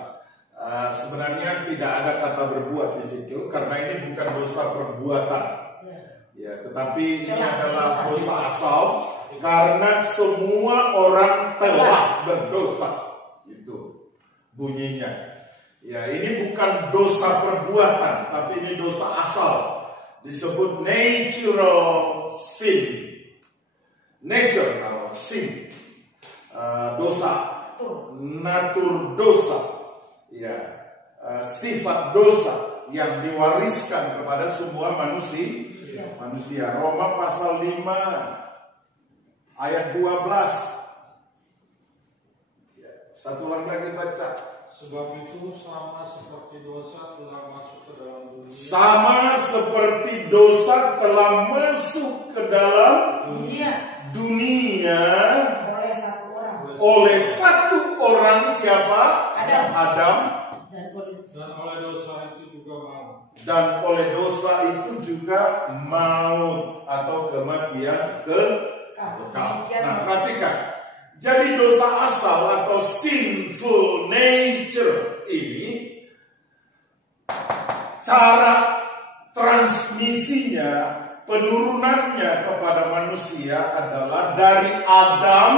Sebenarnya tidak ada kata berbuat di situ karena ini bukan dosa perbuatan. Ya, tetapi ini adalah dosa asal karena semua orang telah berdosa. Itu bunyinya. Ya, ini bukan dosa perbuatan, tapi ini dosa asal. Disebut natural sin. Natural sin. Dosa. Natur dosa. Ya, sifat dosa yang diwariskan kepada semua manusia. Roma pasal 5 ayat 12. Ya, satu lagi baca. Sebab itu sama seperti dosa telah masuk ke dalam dunia. Sama seperti dosa telah masuk ke dalam dunia oleh satu orang siapa? Adam. Dan oleh dosa itu juga maut. Dan oleh dosa itu juga maut atau kematian kekal. Nah, perhatikan. Jadi dosa asal atau sinful nature ini cara transmisinya, penurunannya kepada manusia adalah dari Adam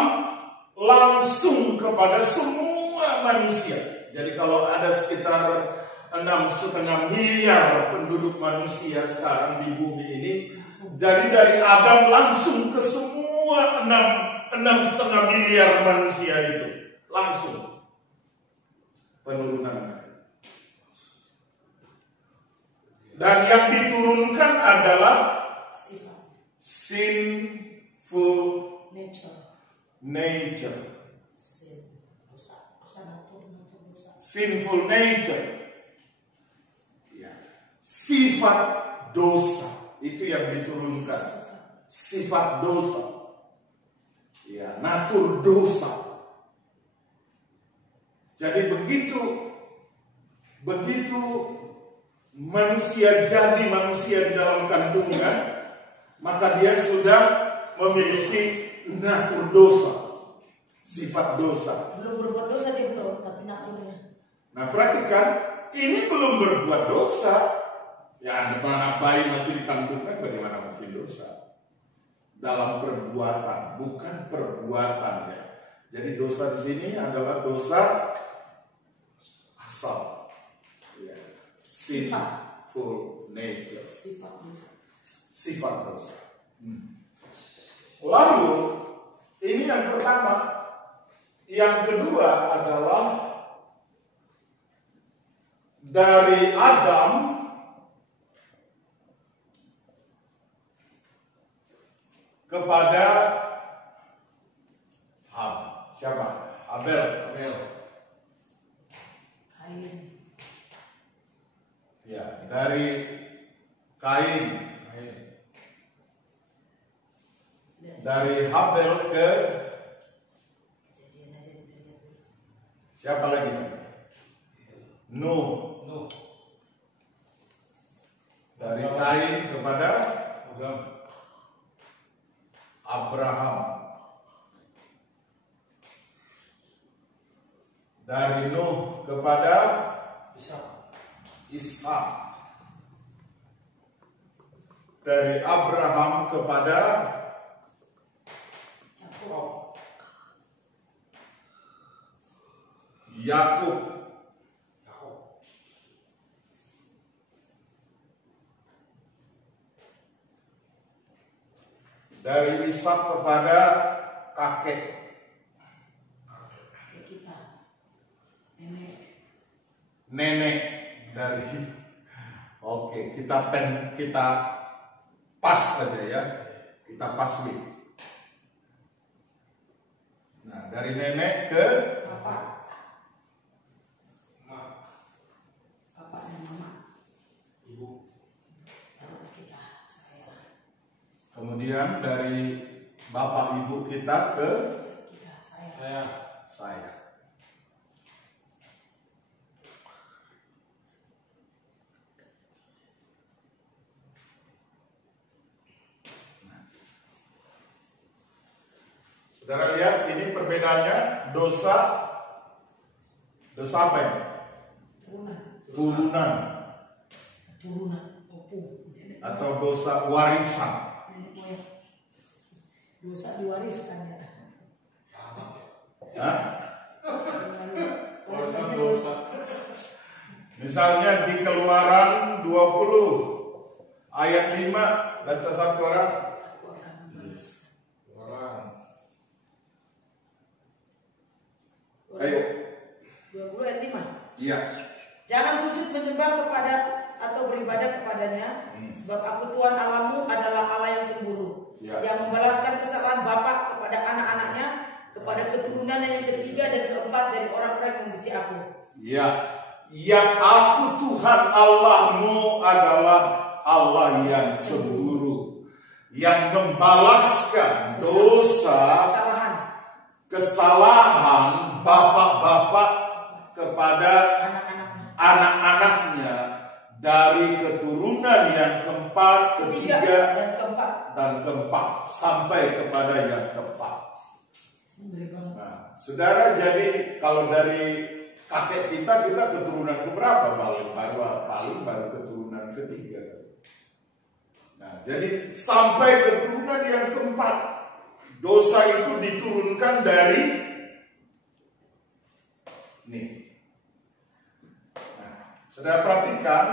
langsung kepada semua manusia. Jadi kalau ada sekitar 6,5 miliar penduduk manusia sekarang di bumi ini, jadi dari Adam langsung ke semua 6,5 miliar manusia itu langsung penurunannya. Dan yang diturunkan adalah sinful nature. Sinful nature. Ya. Sifat dosa itu yang diturunkan. Sifat dosa. Ya, natur dosa. Jadi begitu manusia jadi manusia di dalam kandungan, maka dia sudah memiliki natur dosa, sifat dosa. Belum berbuat dosa dia belum, tapi naturnya. Nah, perhatikan, ini belum berbuat dosa. Ya, di mana bayi masih dikandungkan, bagaimana mungkin dosa? Dalam perbuatan, bukan perbuatannya. Jadi dosa di sini adalah dosa asal. Ya. Sinful nature. Sifat dosa. Lalu ini yang pertama. Yang kedua adalah dari Adam kepada siapa? Abel. Dari Habel ke siapa lagi? Nuh. Dari Kain kepada Abraham. Dari Nuh kepada Ishak. Dari Abraham kepada Yakub. Dari Ishak kepada kakek kita, nenek dari. Oke, kita pas saja ya, kita paswi. Nah, dari nenek ke bapak dan mama, ibu, kita, saya. kemudian dari bapak ibu kita ke Kita, saya. saya. Saudara lihat ini perbedaannya, dosa apa ya? Turunan atau dosa warisan. Nenek moyang. Dosa diwariskan ya. Hah? dosa. Misalnya di Keluaran 20 ayat 5, baca satu orang. Ayo. 20 ayat 5. Iya. Jangan sujud menyembah kepada atau beribadah kepadanya, sebab aku Tuhan Allahmu adalah Allah yang cemburu, Ya. yang membalaskan kesalahan bapak kepada anak-anaknya, kepada keturunannya yang ketiga dan keempat dari orang-orang yang membenci aku. Ya. Yang aku Tuhan Allahmu adalah Allah yang cemburu, yang membalaskan dosa kesalahan bapak-bapak kepada anak-anaknya dari keturunan yang keempat, ketiga, dan keempat sampai kepada yang keempat. Nah, saudara, jadi kalau dari kakek kita keturunan keberapa? Paling baru keturunan ketiga. Nah, jadi sampai keturunan yang keempat. Dosa itu diturunkan dari nih. Nah, saudara perhatikan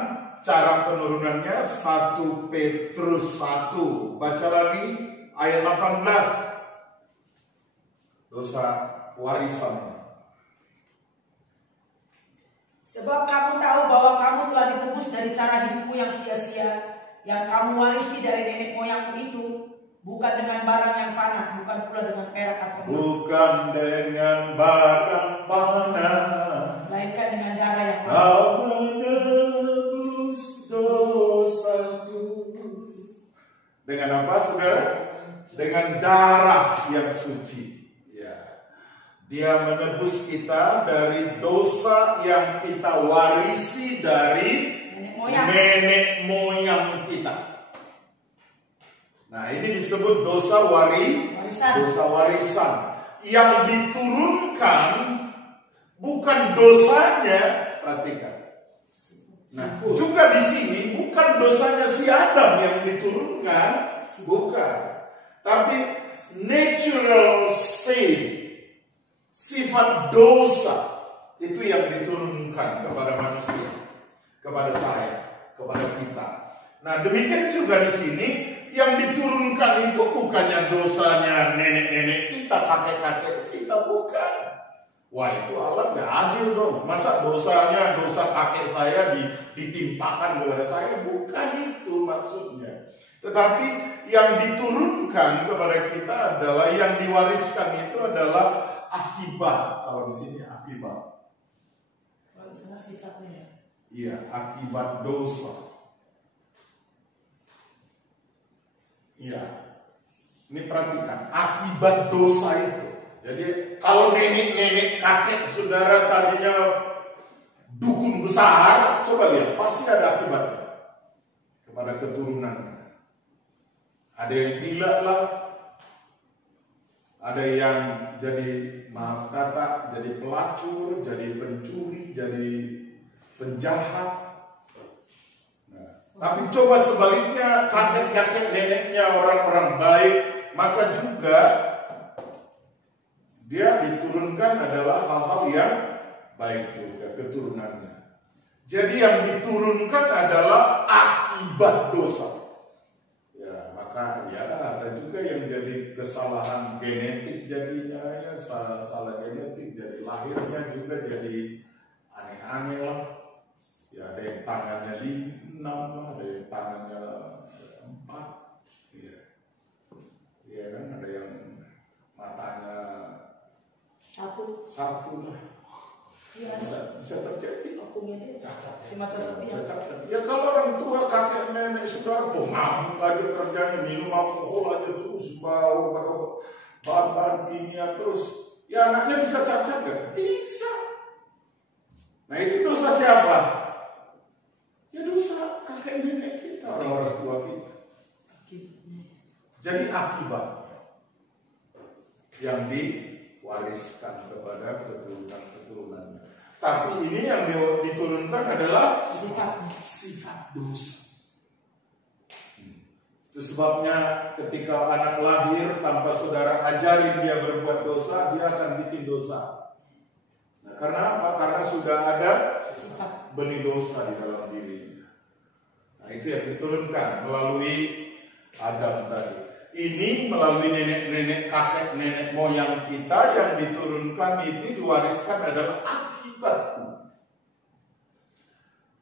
cara penurunannya. 1 Petrus 1. Baca lagi ayat 18. Dosa warisan. Sebab kamu tahu bahwa kamu telah ditebus dari cara hidupmu yang sia-sia, yang kamu warisi dari nenek moyangmu itu. Bukan dengan barang yang fana, bukan pula dengan perak atau emas. Bukan dengan barang fana, melainkan dengan darah yang Kau menebus dosaku. Dengan apa, saudara? Dengan darah yang suci. Ya. Dia menebus kita dari dosa yang kita warisi dari nenek moyang kita. Nah, ini disebut dosa warisan yang diturunkan, bukan dosanya. Perhatikan. Nah, juga di sini bukan dosanya si Adam yang diturunkan, bukan, tapi natural sin, sifat dosa itu yang diturunkan kepada manusia, kepada saya, kepada kita. Nah, demikian juga di sini. Yang diturunkan itu bukannya dosanya nenek-nenek kita, kakek-kakek kita, bukan. Wah, itu Allah gak adil dong. Masa dosa kakek saya ditimpakan kepada saya? Bukan itu maksudnya. Tetapi yang diturunkan kepada kita adalah, yang diwariskan itu adalah akibat. Kalau di sini akibat. Kalau di sana sifatnya. Iya, akibat dosa. Iya. Ini perhatikan, akibat dosa itu. Jadi kalau nenek-nenek kakek saudara tadinya dukun besar, coba lihat, pasti ada akibatnya kepada keturunannya. Ada yang gila lah, ada yang jadi, maaf kata, jadi pelacur, jadi pencuri, jadi penjahat. Nah, tapi coba sebaliknya, kakek-kakek neneknya orang-orang baik, maka juga dia diturunkan adalah hal-hal yang baik juga keturunannya. Jadi yang diturunkan adalah akibat dosa. Ya, maka ya ada juga yang jadi kesalahan genetik jadinya, ya salah genetik, jadi lahirnya juga jadi aneh-aneh lah. Ya ada yang tangannya 5 lah, ada yang tangannya 4. Ya kan, ada yang matanya satu lah. Iya. Bisa terjadi. Akunya dia si mata sapi. Ya kalau orang tua, kakek, nenek, saudara pemabuk aja kerjanya, minum alkohol aja terus, bawa bahan-bahan kimia terus, ya anaknya bisa cacat gak? Bisa. Nah itu dosa siapa? Ya dosa kakek nenek kita, orang-orang tua kita. Jadi akibat yang diwariskan kepada keturunan-keturunannya. Tapi ini yang diturunkan adalah sifat dosa. Itu sebabnya ketika anak lahir tanpa saudara ajarin dia berbuat dosa, dia akan bikin dosa. Nah, karena apa? Karena sudah ada benih dosa di dalam dirinya. Nah itu yang diturunkan melalui Adam tadi. Ini melalui nenek-nenek, kakek, nenek moyang kita yang diturunkan itu diwariskan adalah akibat.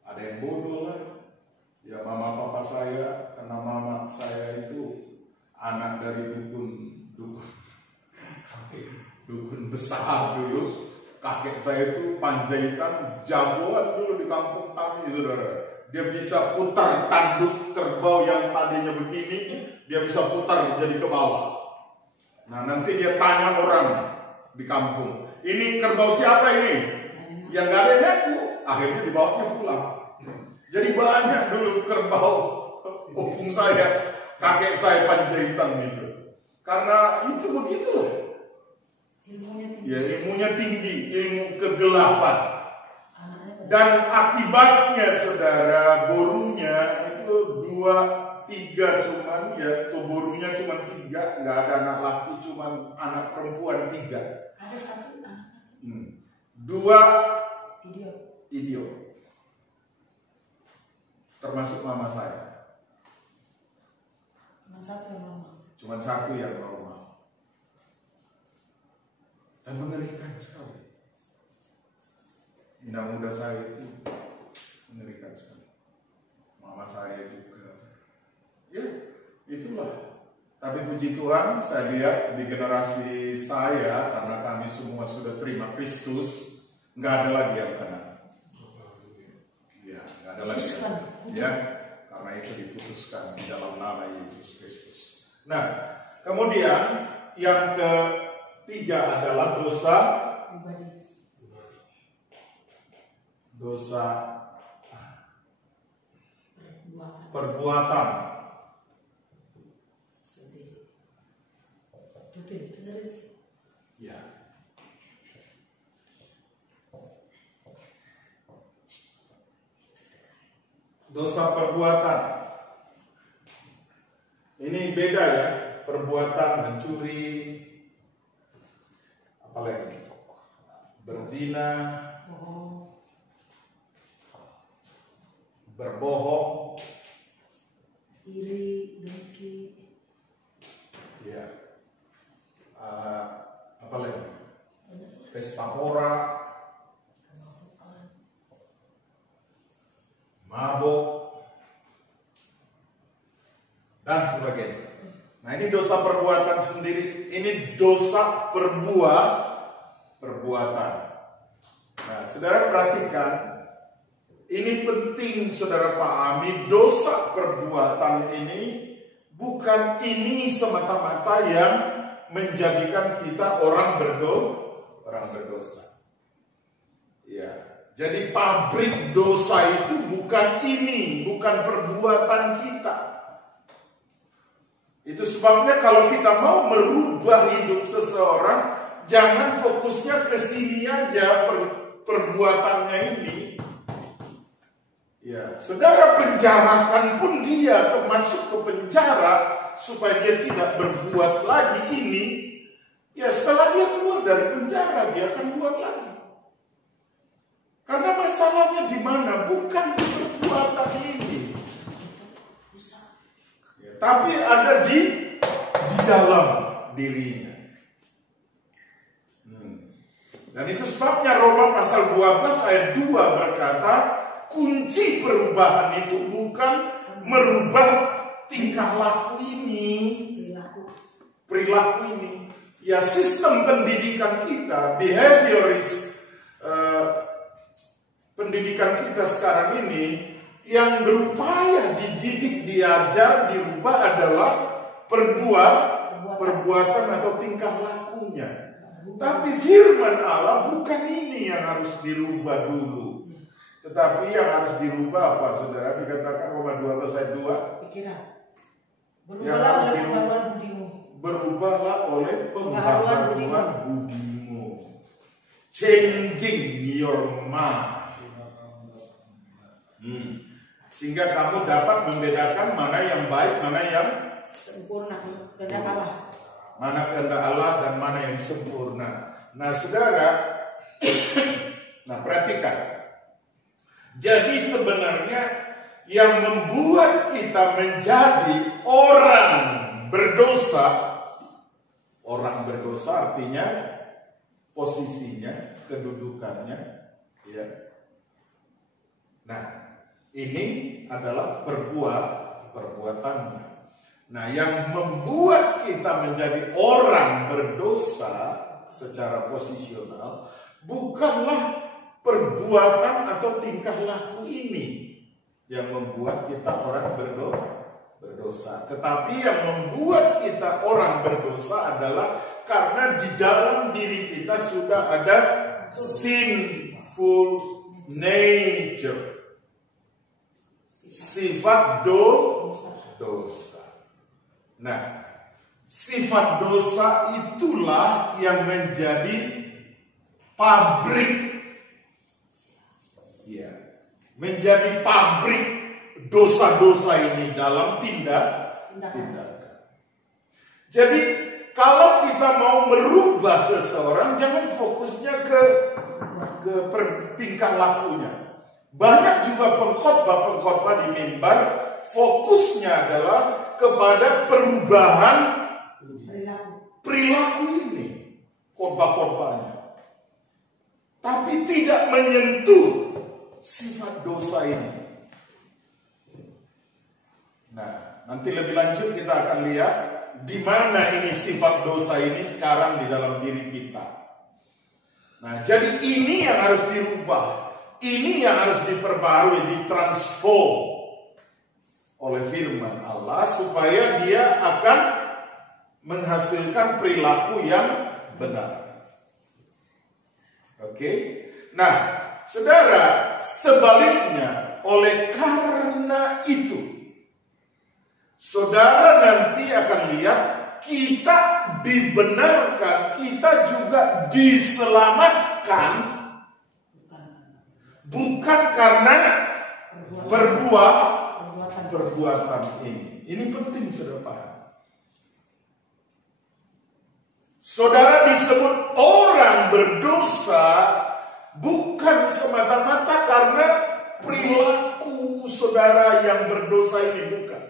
Ada yang bodoh lah. Ya mama papa saya, karena mama saya itu anak dari dukun besar dulu. Kakek saya itu Panjaitan, jagoan dulu di kampung kami, saudara. Dia bisa putar tanduk kerbau yang tadinya begini, dia bisa putar jadi ke bawah. Nah nanti dia tanya orang di kampung, ini kerbau siapa ini? Yang gak ada ngaku, akhirnya dibawanya pulang. Jadi banyak dulu kerbau opung saya, kakek saya Panjaitan gitu. Karena itu begitulah. Ya ilmunya tinggi, ilmu kegelapan. Dan akibatnya saudara, borunya itu 2, 3 cuman, ya tuh borunya cuma 3, nggak ada anak laki, cuman anak perempuan 3. Ada 1 anak laki. 2 idiot. Termasuk mama saya. Cuma 1 yang normal. Dan mengerikan sekali. Indah muda saya itu mengerikan sekali. Mama saya juga. Ya, itulah. Tapi puji Tuhan, saya lihat di generasi saya, karena kami semua sudah terima Kristus, nggak ada lagi yang kena. Ya, nggak ada lagi. Ya, karena itu diputuskan di dalam nama Yesus Kristus. Nah, kemudian yang ketiga adalah dosa perbuatan. Ya. Dosa perbuatan. Ini beda ya, perbuatan mencuri, apalagi berzina, berbohong, iri, dengki, ya, apa lagi, pesta pora, mabuk, dan sebagainya. Nah ini dosa perbuatan sendiri, ini dosa perbuatan. Nah saudara perhatikan. Ini penting saudara pahami, dosa perbuatan ini Bukan ini semata-mata yang menjadikan kita orang berdosa. Ya, jadi pabrik dosa itu bukan ini, bukan perbuatan kita. Itu sebabnya kalau kita mau merubah hidup seseorang, jangan fokusnya ke sini aja perbuatannya ini. Ya, saudara penjarakan pun dia masuk ke penjara supaya dia tidak berbuat lagi ini. Ya, setelah dia keluar dari penjara dia akan buat lagi. Karena masalahnya di mana? Bukan di perbuatan ini. Ya, tapi ada di dalam dirinya. Dan itu sebabnya Roma pasal 12 ayat 2 berkata, kunci perubahan itu bukan merubah tingkah laku ini, perilaku ini. Ya, sistem pendidikan kita, behavioris, pendidikan kita sekarang ini, yang berupaya dididik, diajar, dirubah adalah perbuatan atau tingkah lakunya. Tapi firman Allah bukan ini yang harus dirubah dulu. Tetapi yang harus dirubah apa, saudara? Dikatakan Roma 12 ayat 2. Pikiran. Berubahlah oleh pembaharuan budimu. Berubahlah oleh pembaharuan budimu. Changing your mind. Sehingga kamu dapat membedakan mana yang baik, mana yang sempurna, kehendak Allah. Mana kehendak Allah dan mana yang sempurna. Nah, saudara, nah perhatikan. Jadi sebenarnya yang membuat kita menjadi orang berdosa artinya posisinya, kedudukannya, ya. Nah, ini adalah perbuatannya. Nah, yang membuat kita menjadi orang berdosa secara posisional bukanlah perbuatan atau tingkah laku ini yang membuat kita orang berdosa. Tetapi yang membuat kita orang berdosa adalah karena di dalam diri kita sudah ada sinful nature. Sifat dosa. Nah, sifat dosa itulah yang menjadi pabrik, ya, menjadi pabrik dosa-dosa ini dalam tindakan. Jadi kalau kita mau merubah seseorang, jangan fokusnya ke tingkah lakunya. Banyak juga pengkhotbah di mimbar fokusnya adalah kepada perubahan perilaku ini, khotbah-khotbahnya, tapi tidak menyentuh sifat dosa ini. Nah, nanti lebih lanjut kita akan lihat di mana ini sifat dosa ini sekarang di dalam diri kita. Nah, jadi ini yang harus dirubah, ini yang harus diperbarui, ditransform oleh firman Allah supaya dia akan menghasilkan perilaku yang benar. Oke? Nah, saudara, sebaliknya, oleh karena itu, saudara nanti akan lihat kita dibenarkan, kita juga diselamatkan bukan karena perbuatan ini. Ini penting, saudara paham. Saudara disebut orang berdosa bukan semata-mata karena perilaku saudara yang berdosa ini, bukan.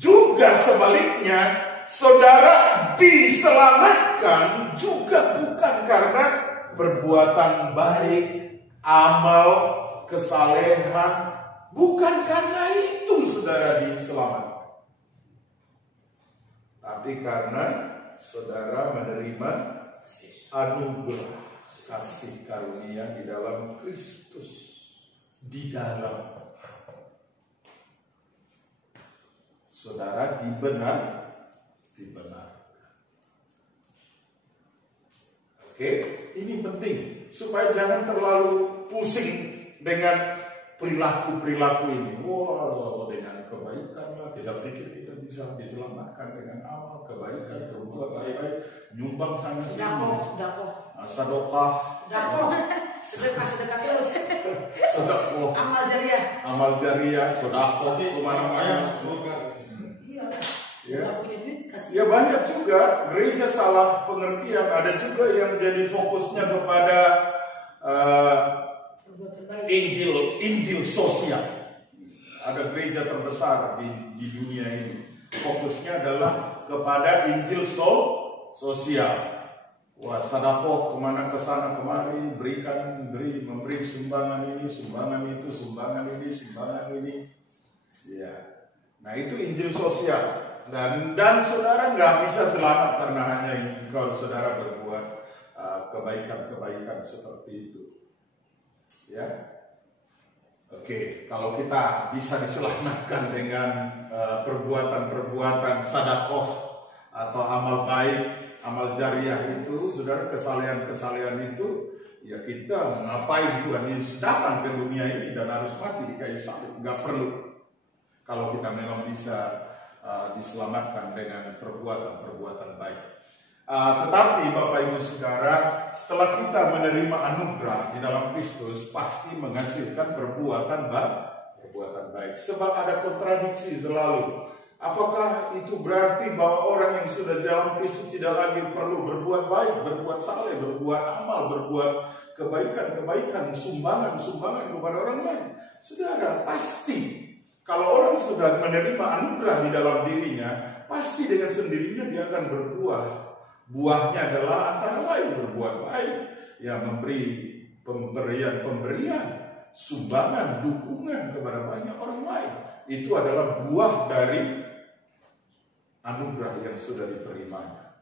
Juga sebaliknya, saudara diselamatkan juga bukan karena perbuatan baik, amal, kesalehan. Bukan karena itu saudara diselamatkan, tapi karena saudara menerima anugerah kasih karunia di dalam Kristus, di dalam saudara dibenarkan. Oke, ini penting supaya jangan terlalu pusing dengan perilaku ini. Wah, dengan kebaikan lah, kita pikir kita bisa diselamatkan dengan amal kebaikan, berbuat baik, nyumbang sana sini. Sedekah terus. Sedekah. Amal jariah, sedekah kemana-mana. Ya banyak juga gereja salah pengertian. Ada juga yang jadi fokusnya kepada Injil sosial. Ada gereja terbesar di dunia ini. Fokusnya adalah kepada Injil sosial. Wah, sedekah kemana kesana kemari, memberi sumbangan ini, sumbangan itu, sumbangan ini. Ya, nah itu Injil sosial. Dan saudara nggak bisa selamat karena hanya kalau saudara berbuat kebaikan seperti itu. Ya, oke. Kalau kita bisa diselamatkan dengan perbuatan sedekah atau amal baik, amal jariah itu, saudara, kesalehan itu, ya kita ngapain Tuhan Yesus datang ke dunia ini dan harus mati di kayu salib? Nggak perlu. Kalau kita memang bisa diselamatkan dengan perbuatan baik. Tetapi Bapak Ibu Saudara, setelah kita menerima anugerah di dalam Kristus, pasti menghasilkan perbuatan baik. Sebab ada kontradiksi selalu. Apakah itu berarti bahwa orang yang sudah di dalam Kristus tidak lagi perlu berbuat baik, berbuat saleh, berbuat amal, berbuat kebaikan, sumbangan kepada orang lain? Saudara, pasti kalau orang sudah menerima anugerah di dalam dirinya, pasti dengan sendirinya dia akan berbuah. Buahnya adalah antara lain berbuat baik, ya memberi pemberian, sumbangan, dukungan kepada banyak orang lain. Itu adalah buah dari anugerah yang sudah diterimanya.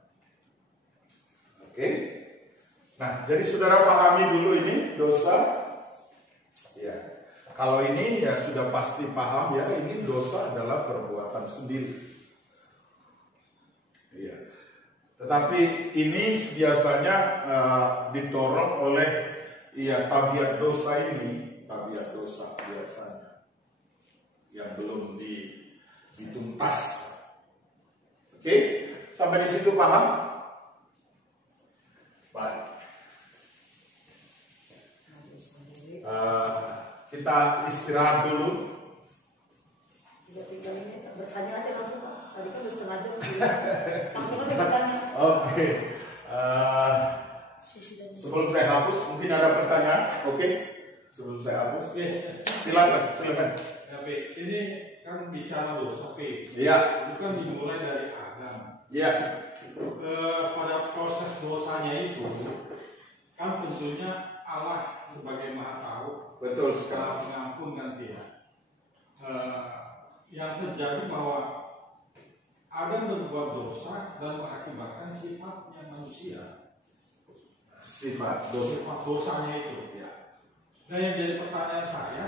Oke? Nah, jadi saudara pahami dulu ini dosa. Ya. Kalau ini ya sudah pasti paham ya, ini dosa adalah perbuatan sendiri. Iya. Tetapi ini biasanya didorong oleh tabiat dosa biasanya yang belum dituntas. Oke, sampai di situ paham? Baik. Kita istirahat dulu. Bertanya aja langsung, Pak. Tadi kan udah setengah jam. Langsung aja bertanya. Oke. Sebelum saya hapus, mungkin ada pertanyaan. Oke. Sebelum saya hapus. Silakan. Tapi ini kan bicara dosa, Iya. Itu kan dimulai dari Adam. Iya. Pada proses dosanya itu, kan tentunya Allah sebagai Maha Tahu. Betul sekali. Mengampunkan dia. Yang terjadi bahwa Adam berbuat dosa dan mengakibatkan sifatnya manusia. Sifat dosanya itu. Ya. Dan yang jadi pertanyaan saya,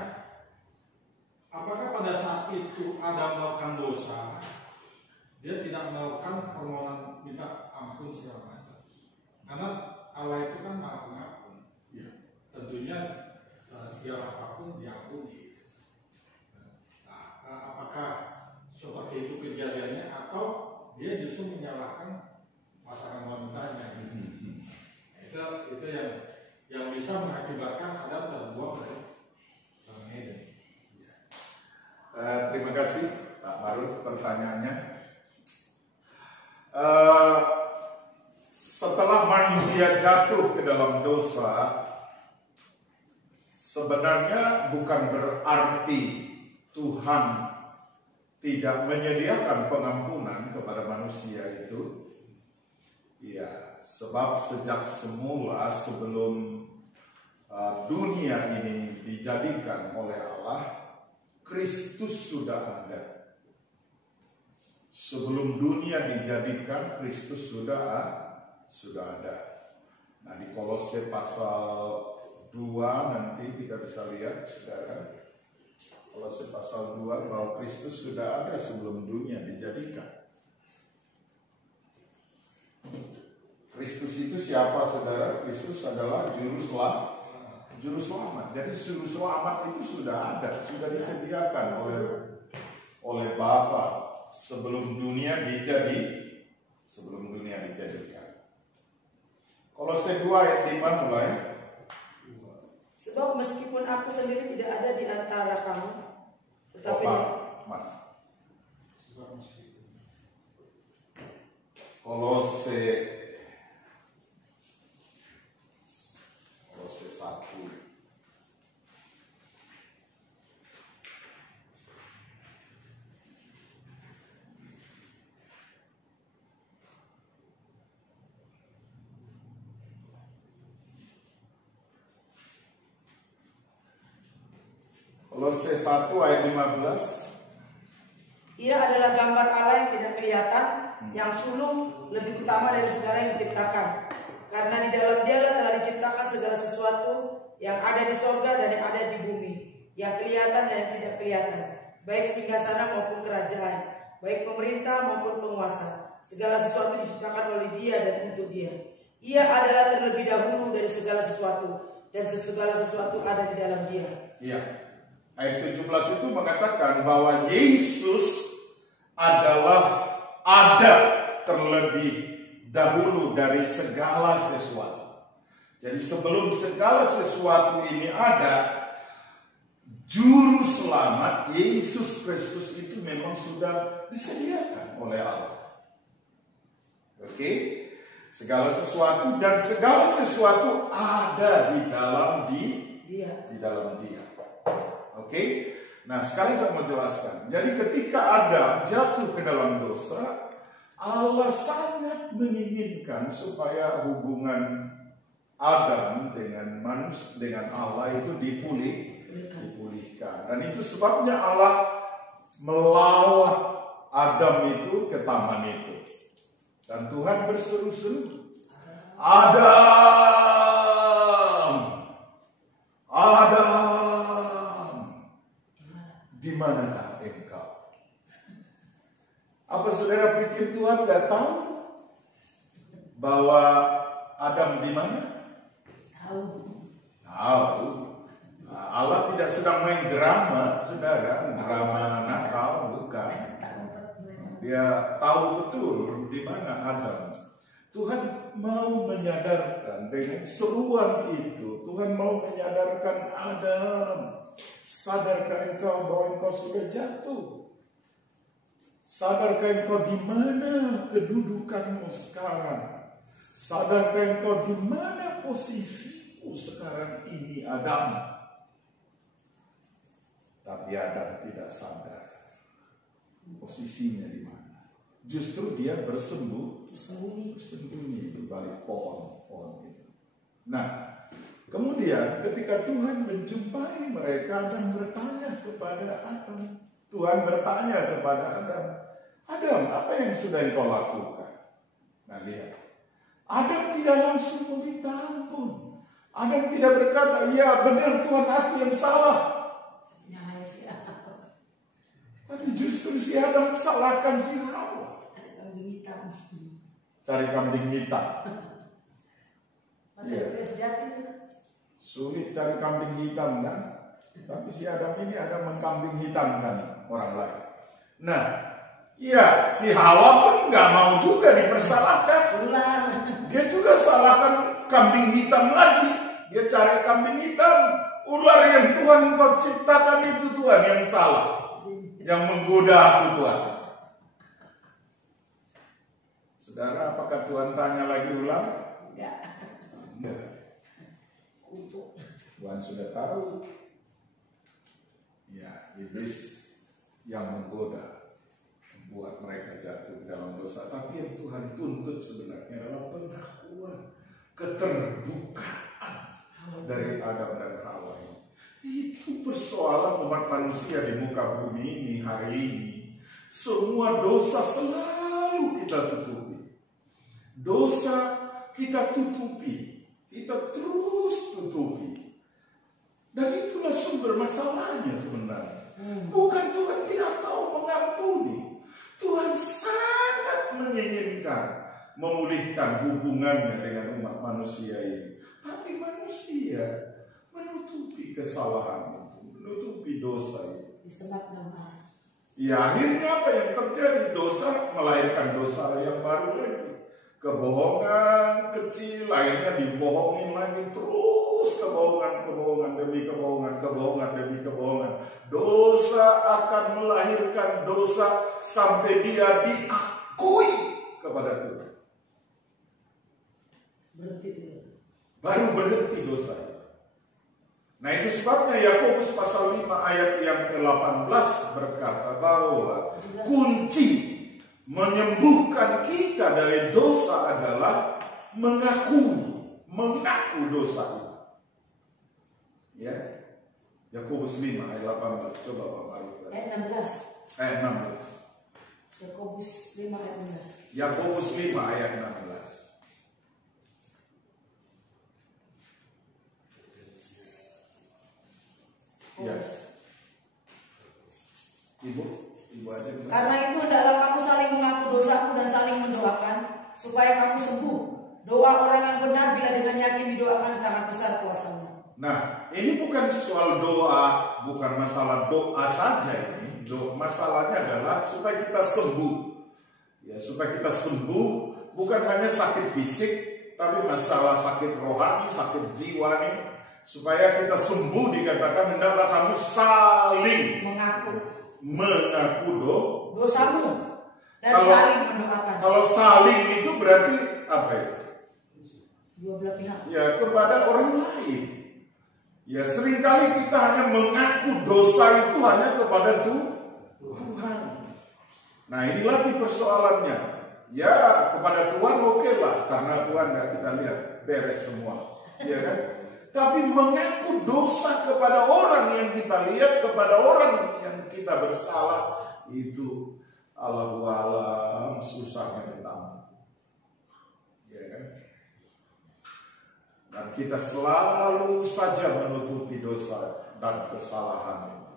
apakah pada saat itu Adam melakukan dosa, dia tidak melakukan permohonan minta ampun segala macam? Karena Allah itu kan Maha Pengampun. Ya. Tentunya segala apapun diampuni. Nah, apakah seperti itu kejadiannya atau dia justru menyalahkan pasangan wanitanya? Itu yang bisa mengakibatkan Adam terbuang dari Taman Eden. Terima kasih Pak Maruf pertanyaannya. Setelah manusia jatuh ke dalam dosa, sebenarnya bukan berarti Tuhan tidak menyediakan pengampunan kepada manusia itu. Ya, sebab sejak semula sebelum dunia ini dijadikan oleh Allah, Kristus sudah ada. Sebelum dunia dijadikan, Kristus sudah ada. Nah, di Kolose pasal 2 nanti kita bisa lihat, saudara. Kolose pasal 2 bahwa Kristus sudah ada sebelum dunia dijadikan. Kristus itu siapa, saudara? Kristus adalah juru selamat. Jadi juru selamat itu sudah ada, sudah disediakan oleh Bapa sebelum dunia dijadikan. Kolose 2 ayat 5 mulai. Sebab meskipun aku sendiri tidak ada di antara kamu, tetapi Kolose 1 ayat 15. Ia adalah gambar Allah yang tidak kelihatan, yang sulung, lebih utama dari segala yang diciptakan. Karena di dalam Dialah telah diciptakan segala sesuatu yang ada di sorga dan yang ada di bumi, yang kelihatan dan yang tidak kelihatan, baik singgasana maupun kerajaan, baik pemerintah maupun penguasa. Segala sesuatu diciptakan oleh Dia dan untuk Dia. Ia adalah terlebih dahulu dari segala sesuatu, dan segala sesuatu ada di dalam Dia. Iya. Ayat 17 itu mengatakan bahwa Yesus adalah ada terlebih dahulu dari segala sesuatu. Jadi sebelum segala sesuatu ini ada, juru selamat Yesus Kristus itu memang sudah disediakan oleh Allah. Oke? Segala sesuatu dan segala sesuatu ada di dalam Dia. Oke? Nah, sekarang saya mau jelaskan. Jadi ketika Adam jatuh ke dalam dosa, Allah sangat menginginkan supaya hubungan Adam dengan Allah itu dipulihkan. Dan itu sebabnya Allah melawat Adam itu ke taman itu. Dan Tuhan berseru-seru, Adam, di manakah engkau? Apa saudara pikir Tuhan tidak tahu bahwa Adam di mana? Tahu. Nah, Allah tidak sedang main drama, saudara, drama Natal, bukan. Dia tahu betul di mana Adam. Tuhan mau menyadarkan dengan seruan itu. Tuhan mau menyadarkan Adam. Sadarkah engkau bahwa engkau sudah jatuh? Sadarkah engkau di mana kedudukanmu sekarang? Sadarkah engkau di mana posisimu sekarang ini, Adam? Tapi Adam tidak sadar posisinya di mana. Justru dia bersembunyi di balik pohon itu. Nah, kemudian ketika Tuhan menjumpai mereka dan bertanya kepada Adam, Tuhan bertanya kepada Adam, Adam, apa yang sudah engkau lakukan? Nah, lihat, Adam tidak langsung meminta ampun. Adam tidak berkata, ya benar Tuhan, aku yang salah. Tapi justru si Adam salahkan si Hawa. Cari kambing hitam. Ya. Sulit cari kambing hitam kan? Tapi si Adam ini ada mengkambing hitamkan orang lain. Nah, ya si Hawa pun nggak mau juga dipersalahkan. Dia juga salahkan kambing hitam lagi. Dia cari kambing hitam. Ular yang Tuhan kau ciptakan itu Tuhan yang salah. Yang menggoda aku Tuhan. Saudara, apakah Tuhan tanya lagi ular? Enggak. Tuhan sudah tahu. Ya, iblis yang menggoda, membuat mereka jatuh dalam dosa. Tapi yang Tuhan tuntut sebenarnya adalah pengakuan, keterbukaan dari Adam dan Hawa. Itu persoalan umat manusia di muka bumi ini hari ini. Semua dosa selalu kita tutupi. Dosa kita tutupi. Kita terus tutupi. Dan itulah sumber masalahnya sebenarnya. Bukan Tuhan tidak mau mengampuni. Tuhan sangat menginginkan memulihkan hubungannya dengan umat manusia ini. Tapi manusia menutupi kesalahan itu, menutupi dosa itu. Disemat nama. Ya, akhirnya apa yang terjadi? Dosa melahirkan dosa yang baru lagi. Kebohongan kecil, akhirnya dibohongin lagi terus, kebohongan demi kebohongan. Dosa akan melahirkan dosa sampai dia diakui kepada Tuhan. Berhenti dulu. Baru berhenti dosa. Nah, itu sebabnya Yakobus pasal 5 ayat yang ke-18 berkata bahwa kunci menyembuhkan kita dari dosa adalah mengaku dosa itu. Ya. Yakobus 5 ayat 18. Coba Pak Mari. Ayat 16. Ayat 16. Yakobus 5 ayat 16. Yakobus 5 ayat 16. Yes. Ibu aja. Karena itu hendaklah kamu saling mengaku dosamu dan saling mendoakan supaya kamu sembuh. Doa orang yang benar bila dengan yakin didoakan sangat besar kuasanya. Nah, ini bukan soal doa, bukan masalah doa saja ini. Masalahnya adalah supaya kita sembuh. Ya, supaya kita sembuh bukan hanya sakit fisik, tapi masalah sakit rohani, sakit jiwa nih. Supaya kita sembuh dikatakan hendaklah kamu saling mengaku dosamu dan saling mendoakan. Kalau saling itu berarti apa itu? Dua belah pihak. Ya, kepada orang lain. Ya, seringkali kita hanya mengaku dosa itu hanya kepada Tuhan. Nah, ini lagi persoalannya. Ya, kepada Tuhan oke lah, karena Tuhan nggak kita lihat, beres semua. Ya kan? Tapi mengaku dosa kepada orang yang kita lihat, kepada orang yang kita bersalah, itu Allahu a'lam susahnya ditampung. Ya kan? Dan kita selalu saja menutupi dosa dan kesalahan itu.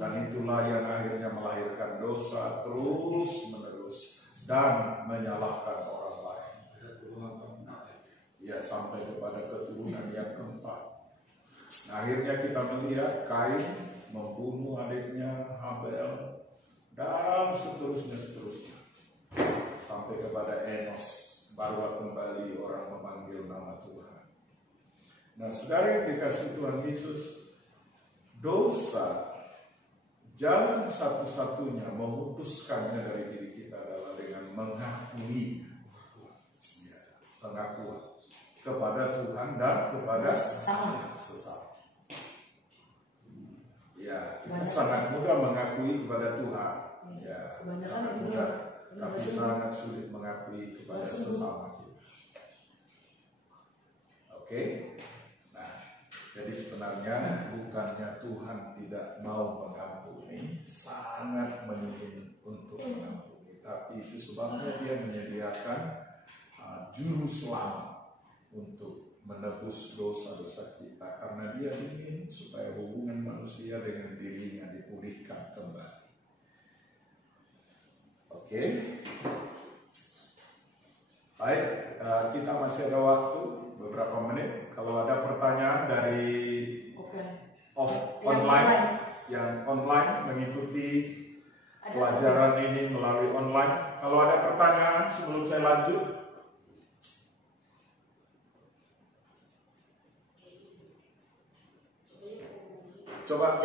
Dan itulah yang akhirnya melahirkan dosa terus menerus dan menyalahkan orang lain. Ya, sampai kepada keturunan yang keempat. Nah, akhirnya kita melihat Kain membunuh adiknya Habel dan seterusnya. Sampai kepada Enos, barulah kembali orang memanggil nama Tuhan. Nah, saudara yang dikasihi Tuhan Yesus, dosa jalan satu-satunya memutuskannya dari diri kita adalah dengan mengakui pengakuan kepada Tuhan dan kepada sesama. Ya, kita sangat mudah mengakui kepada Tuhan. Ya, sangat mudah, tapi sangat sulit mengakui kepada sesama kita. Oke? Nah, jadi sebenarnya bukannya Tuhan tidak mau mengampuni, sangat menginginkan untuk mengampuni, tapi itu sebabnya Dia menyediakan juru selamat untuk menebus dosa-dosa kita, karena Dia ingin supaya hubungan manusia dengan dirinya dipulihkan kembali. Oke. Baik, kita masih ada waktu beberapa menit. Kalau ada pertanyaan dari yang online mengikuti pelajaran ini melalui online, kalau ada pertanyaan sebelum saya lanjut. Coba.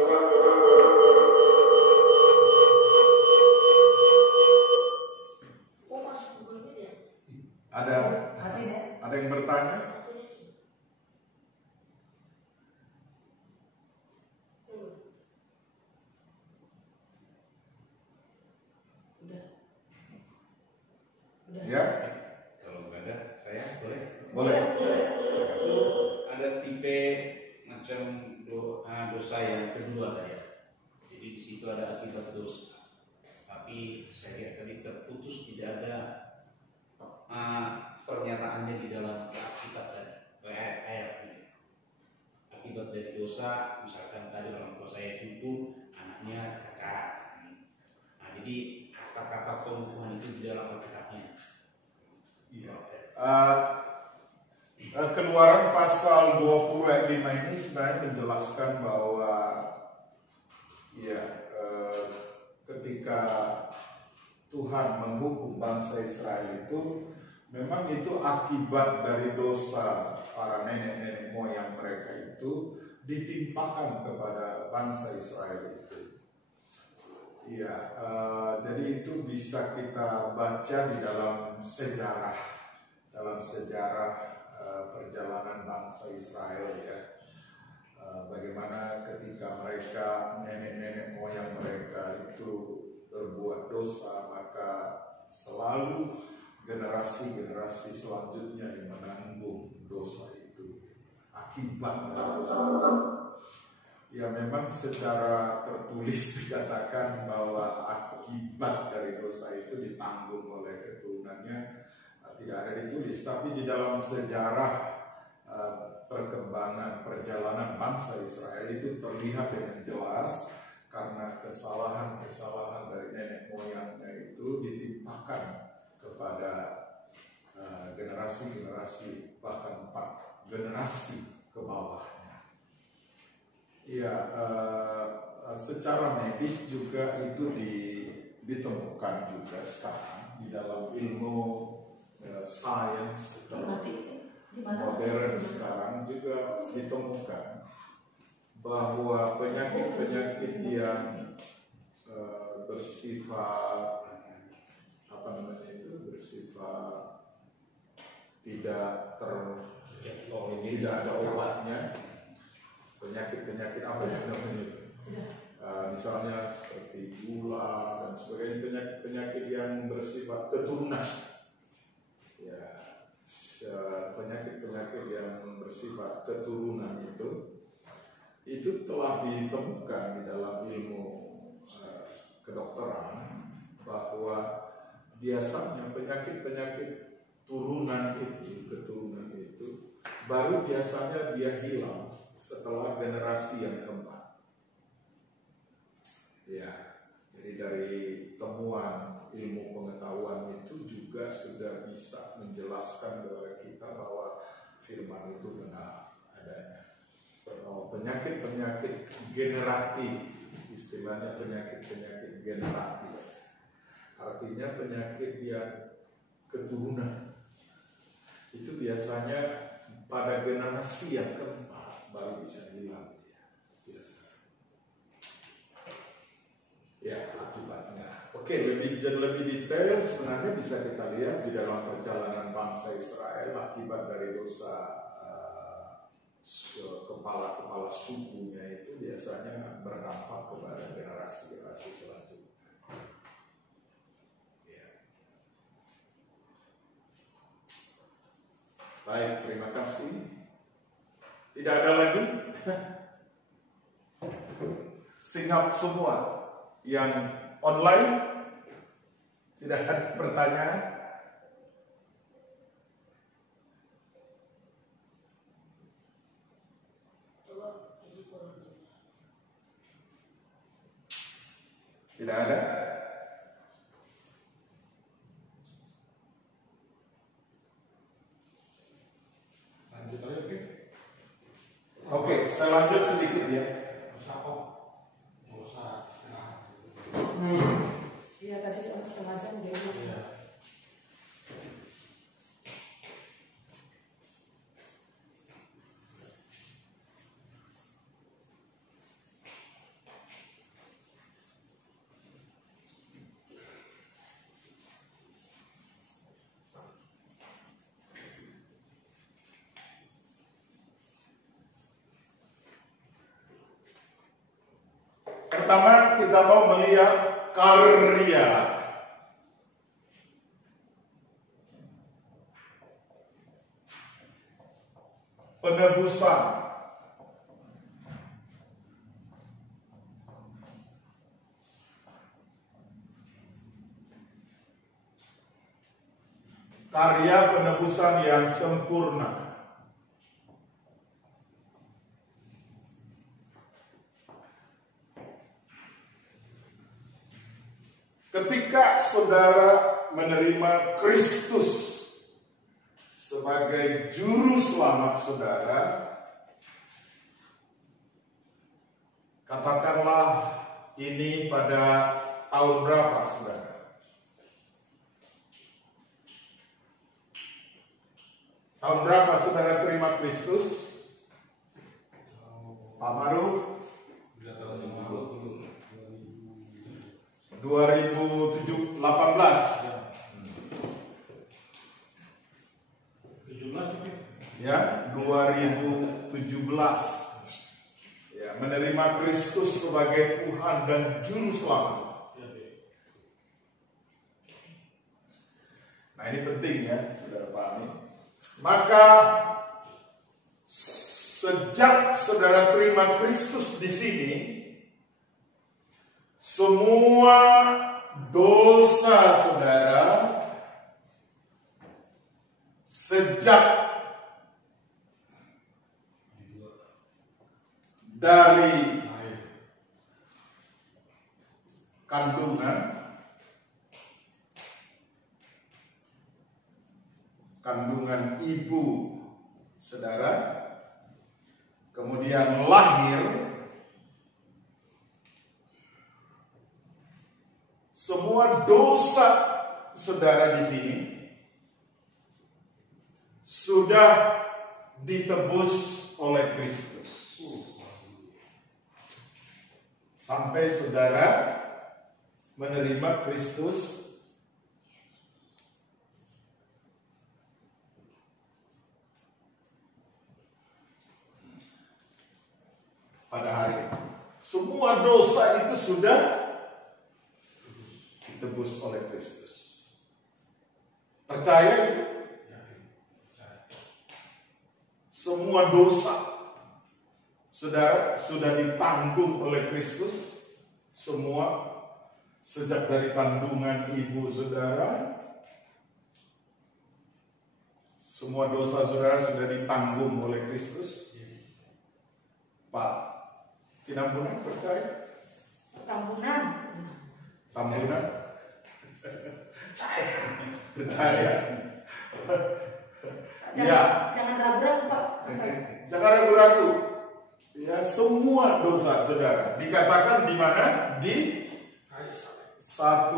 Ada yang bertanya? Udah. Ya. Kalau nggak ada, saya boleh. Boleh. Ada tipe macam dosa yang kedua saya. Jadi di situ ada akibat dosa. Tapi saya lihat tadi terputus, tidak ada pernyataannya di dalam akibat dari ayat ini. Akibat dari dosa, misalkan tadi orang tua saya itu, anak namanya kakak. Nah, jadi kata-kata pembunuhan itu di dalam Alkitabnya. Iya. Keluaran pasal 20 ayat 5 ini sebenarnya menjelaskan bahwa ya ketika Tuhan menghukum bangsa Israel itu memang itu akibat dari dosa para nenek-nenek moyang mereka itu ditimpakan kepada bangsa Israel itu. Ya, jadi itu bisa kita baca di dalam sejarah perjalanan bangsa Israel ya. Bagaimana ketika mereka nenek-nenek moyang mereka itu berbuat dosa, maka selalu generasi-generasi selanjutnya yang menanggung dosa itu akibat dari dosa. Ya memang secara tertulis dikatakan bahwa akibat dari dosa itu ditanggung oleh keturunannya, tidak ada ditulis, tapi di dalam sejarah perkembangan perjalanan bangsa Israel itu terlihat dengan jelas karena kesalahan-kesalahan dari nenek moyangnya itu ditimpakan kepada generasi-generasi, bahkan 4 generasi ke bawahnya. Ya, secara medis juga itu ditemukan juga sekarang di dalam ilmu sains modern sekarang juga ditemukan bahwa penyakit-penyakit yang bersifat bersifat tidak ada obatnya, penyakit-penyakit apa yang namanya? Misalnya seperti gula dan sebagainya, penyakit-penyakit yang bersifat keturunan. Ya, penyakit-penyakit yang bersifat keturunan itu telah ditemukan di dalam ilmu kedokteran bahwa biasanya penyakit-penyakit keturunan itu baru biasanya dia hilang setelah generasi yang keempat. Ya, jadi dari temuan ilmu pengetahuan itu juga sudah bisa menjelaskan kepada kita bahwa firman itu benar adanya. Penyakit-penyakit generatif, istilahnya penyakit-penyakit generatif, artinya penyakit yang keturunan itu biasanya pada generasi yang keempat baru bisa hilang biasa. Ya, akibatnya. Oke, lebih detail sebenarnya bisa kita lihat di dalam perjalanan bangsa Israel akibat dari dosa kepala-kepala sukunya itu biasanya berdampak kepada generasi-generasi selanjutnya. Ya. Baik, terima kasih. Tidak ada lagi? Singap semua yang online, tidak ada pertanyaan. Tidak ada. Lanjut aja, oke? Oke, saya lanjut sedikit ya. Nggak usah istirahat. Iya, tadi 1,5 jam udah hilang. Iya. Pertama kita mau melihat karya. Penebusan. Karya penebusan yang sempurna. ketika saudara menerima Kristus sebagai juru selamat saudara, katakanlah ini pada tahun berapa saudara? Tahun berapa saudara terima Kristus? Pak Maruf? 2018. Ya, 2017. Ya, menerima Kristus sebagai Tuhan dan Juru Selamat. Nah, ini penting ya, saudara pahami. Maka sejak saudara terima Kristus di sini, semua dosa saudara sejak dari kandungan ibu saudara, kemudian lahir, semua dosa saudara di sini sudah ditebus oleh Kristus. Sampai saudara menerima Kristus pada hari ini. Semua dosa itu sudah ditebus oleh Kristus. Percaya itu? Semua dosa saudara sudah ditanggung oleh Kristus. Semua, sejak dari kandungan ibu saudara, semua dosa saudara sudah ditanggung oleh Kristus. Pak, Kinambunan percaya? Tambunan? Percaya? Jangan ragu-ragu, Pak. Jangan ragu-ragu. Ya, semua dosa saudara dikatakan di mana? Di 1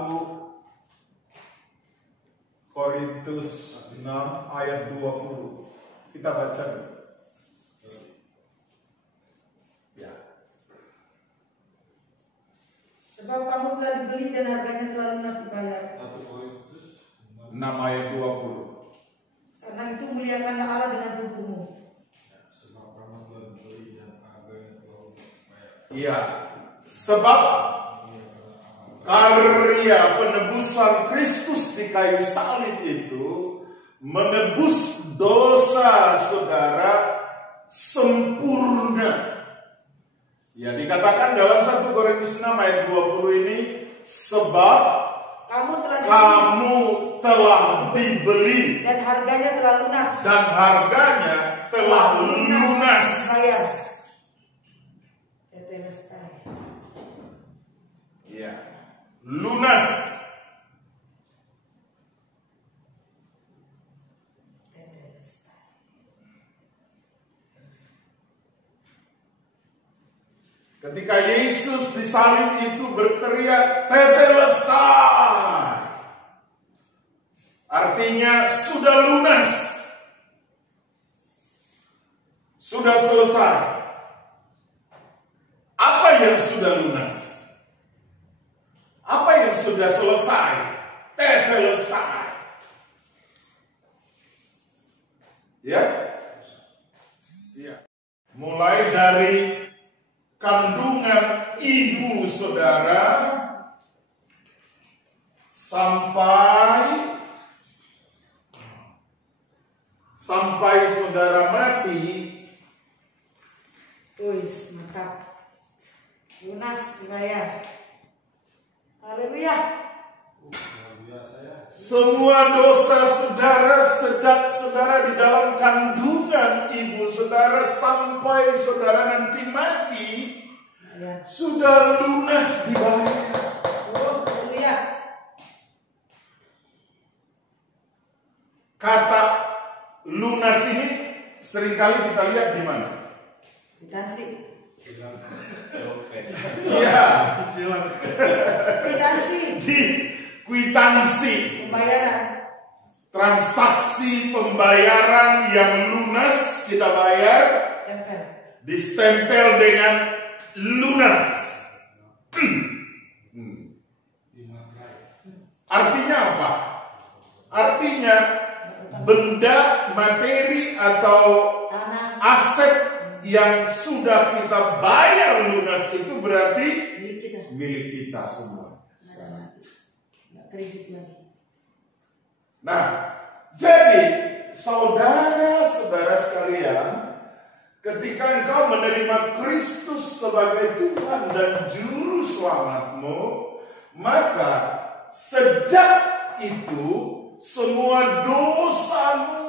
Korintus 6 ayat 20. Kita baca dulu. Ya. Sebab kamu telah dibeli dan harganya telah lunas dibayar. 6 ayat 20. Karena itu muliakanlah Allah dengan tubuhmu. Iya, sebab karya penebusan Kristus di kayu salib itu menebus dosa saudara sempurna. Ya, dikatakan dalam 1 Korintus 6 ayat 20 ini, sebab kamu telah dibeli dan harganya telah lunas. Bayar. Ya, lunas. Ketika Yesus disalib itu berteriak tetelestai, artinya sudah lunas, sudah selesai. Apa yang sudah lunas? Apa yang sudah selesai? Tetelestai. Ya? Ya. Mulai dari kandungan ibu saudara sampai saudara mati. Wis, mantap. Lunas dibayar. Haleluya. Semua dosa saudara sejak saudara di dalam kandungan ibu saudara sampai saudara nanti mati sudah lunas dibayar. Oh, haleluya. kata lunas ini seringkali kita lihat di mana? Kwitansi. Iya. Kwitansi. Di kwitansi. Pembayaran. Transaksi pembayaran yang lunas kita bayar. Stempel. Distempel dengan lunas. Artinya apa? Artinya benda, materi atau Tanah. aset yang sudah kita bayar lunas itu berarti Milik kita. milik kita semua. Nggak ada lagi. Nggak kredit lagi. Nah, jadi saudara-saudara sekalian, ketika engkau menerima Kristus sebagai Tuhan dan Juru Selamatmu, maka sejak itu semua dosamu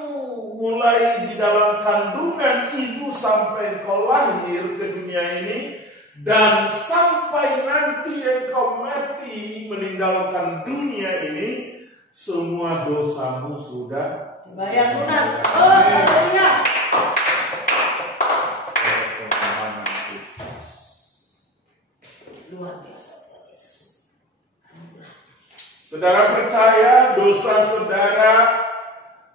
mulai di dalam kandungan ibu sampai engkau lahir ke dunia ini dan sampai nanti engkau mati meninggalkan dunia ini, semua dosamu sudah Dibayar lunas. Oh, haleluya. Luar biasa Tuhan Yesus. Anugerah. Saudara percaya dosa saudara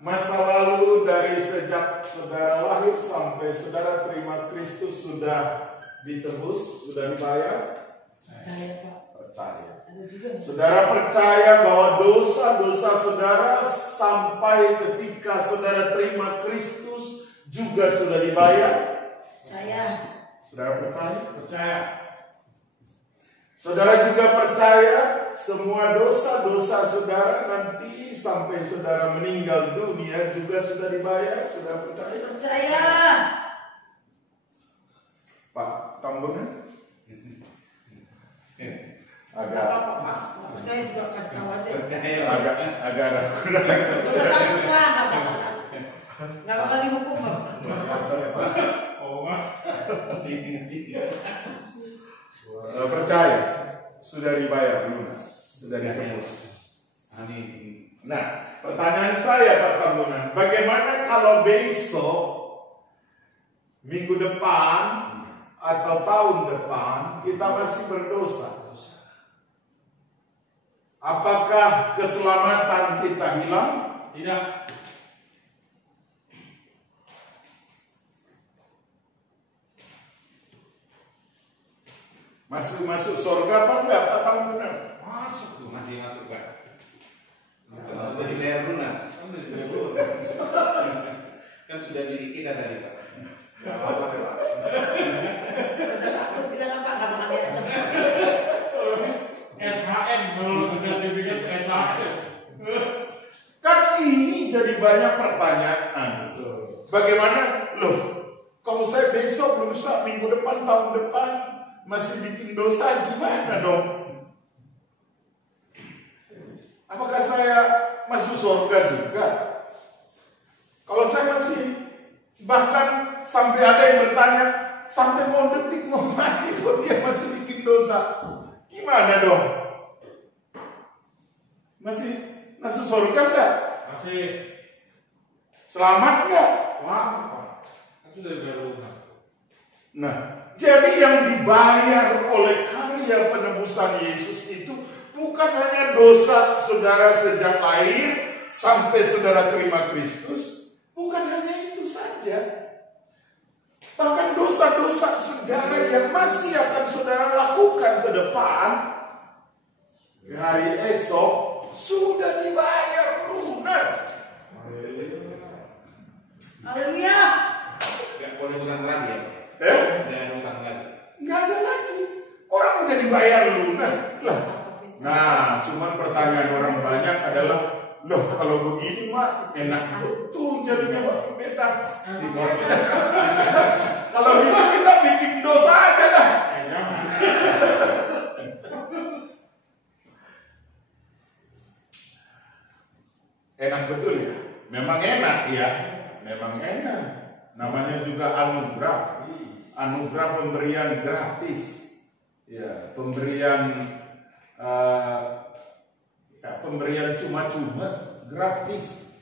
masa lalu dari sejak saudara lahir sampai saudara terima Kristus sudah ditebus, sudah dibayar? Percaya Pak. Percaya. Ada juga. Saudara percaya bahwa dosa-dosa saudara sampai ketika saudara terima Kristus juga sudah dibayar? Percaya. Saudara percaya? Percaya. Saudara juga percaya semua dosa-dosa saudara nanti sampai saudara meninggal dunia juga sudah dibayar? Saudara percaya? Percaya. Pak Tambungan? Nggak Agak apa-apa Pak. Nggak percaya juga kasih tahu aja. agak ragu-ragu. Nggak usah takut Pak. Nggak apa-apa. Nggak bakal dihukum Pak. Oh, Mas. Percaya sudah dibayar lunas, sudah ditebus. Amin. Nah, pertanyaan saya Pak Tambungan, bagaimana kalau besok, minggu depan, atau tahun depan kita masih berdosa? Apakah keselamatan kita hilang? Tidak. Masuk surga apa enggak Pak Tambungan? Masuk tuh. Masih masuk Pak. Sudah dibayar lunas. Kan sudah milik kita tadi Pak. Gak apa-apa deh Pak. Nggak usah takut. Bilang apa? Nggak bakal diancam. SHM kalau bisa dibikin SHM. Kan ini jadi banyak pertanyaan. Bagaimana? Loh, kalau saya besok, lusa, minggu depan, tahun depan masih bikin dosa, gimana dong? Apakah saya masuk surga juga? Kalau saya masih, bahkan sampai ada yang bertanya, sampai mau detik mau mati kok dia masih bikin dosa, gimana dong? Masih masuk surga enggak? Masih. Selamat enggak? Selamat Pak. Kan sudah dibayar lunas. Nah, jadi yang dibayar oleh karya penebusan Yesus itu bukan hanya dosa saudara sejak lahir sampai saudara terima Kristus, bukan hanya itu saja. Bahkan dosa-dosa saudara yang masih akan saudara lakukan ke depan, di hari esok sudah dibayar lunas. Haleluya. Gak boleh utang lagi ya. Tidak ada utang lagi. Nggak ada lagi. Orang udah dibayar lunas lah. Nah, cuman pertanyaan orang banyak adalah, loh kalau begini mah enak betul jadinya Pak Pendeta. Kalau gitu kita bikin dosa aja dah. Jangan. Enak betul ya. Memang enak ya. Memang enak. Namanya juga anugerah. Anugerah pemberian gratis. Ya, pemberian pemberian cuma-cuma gratis.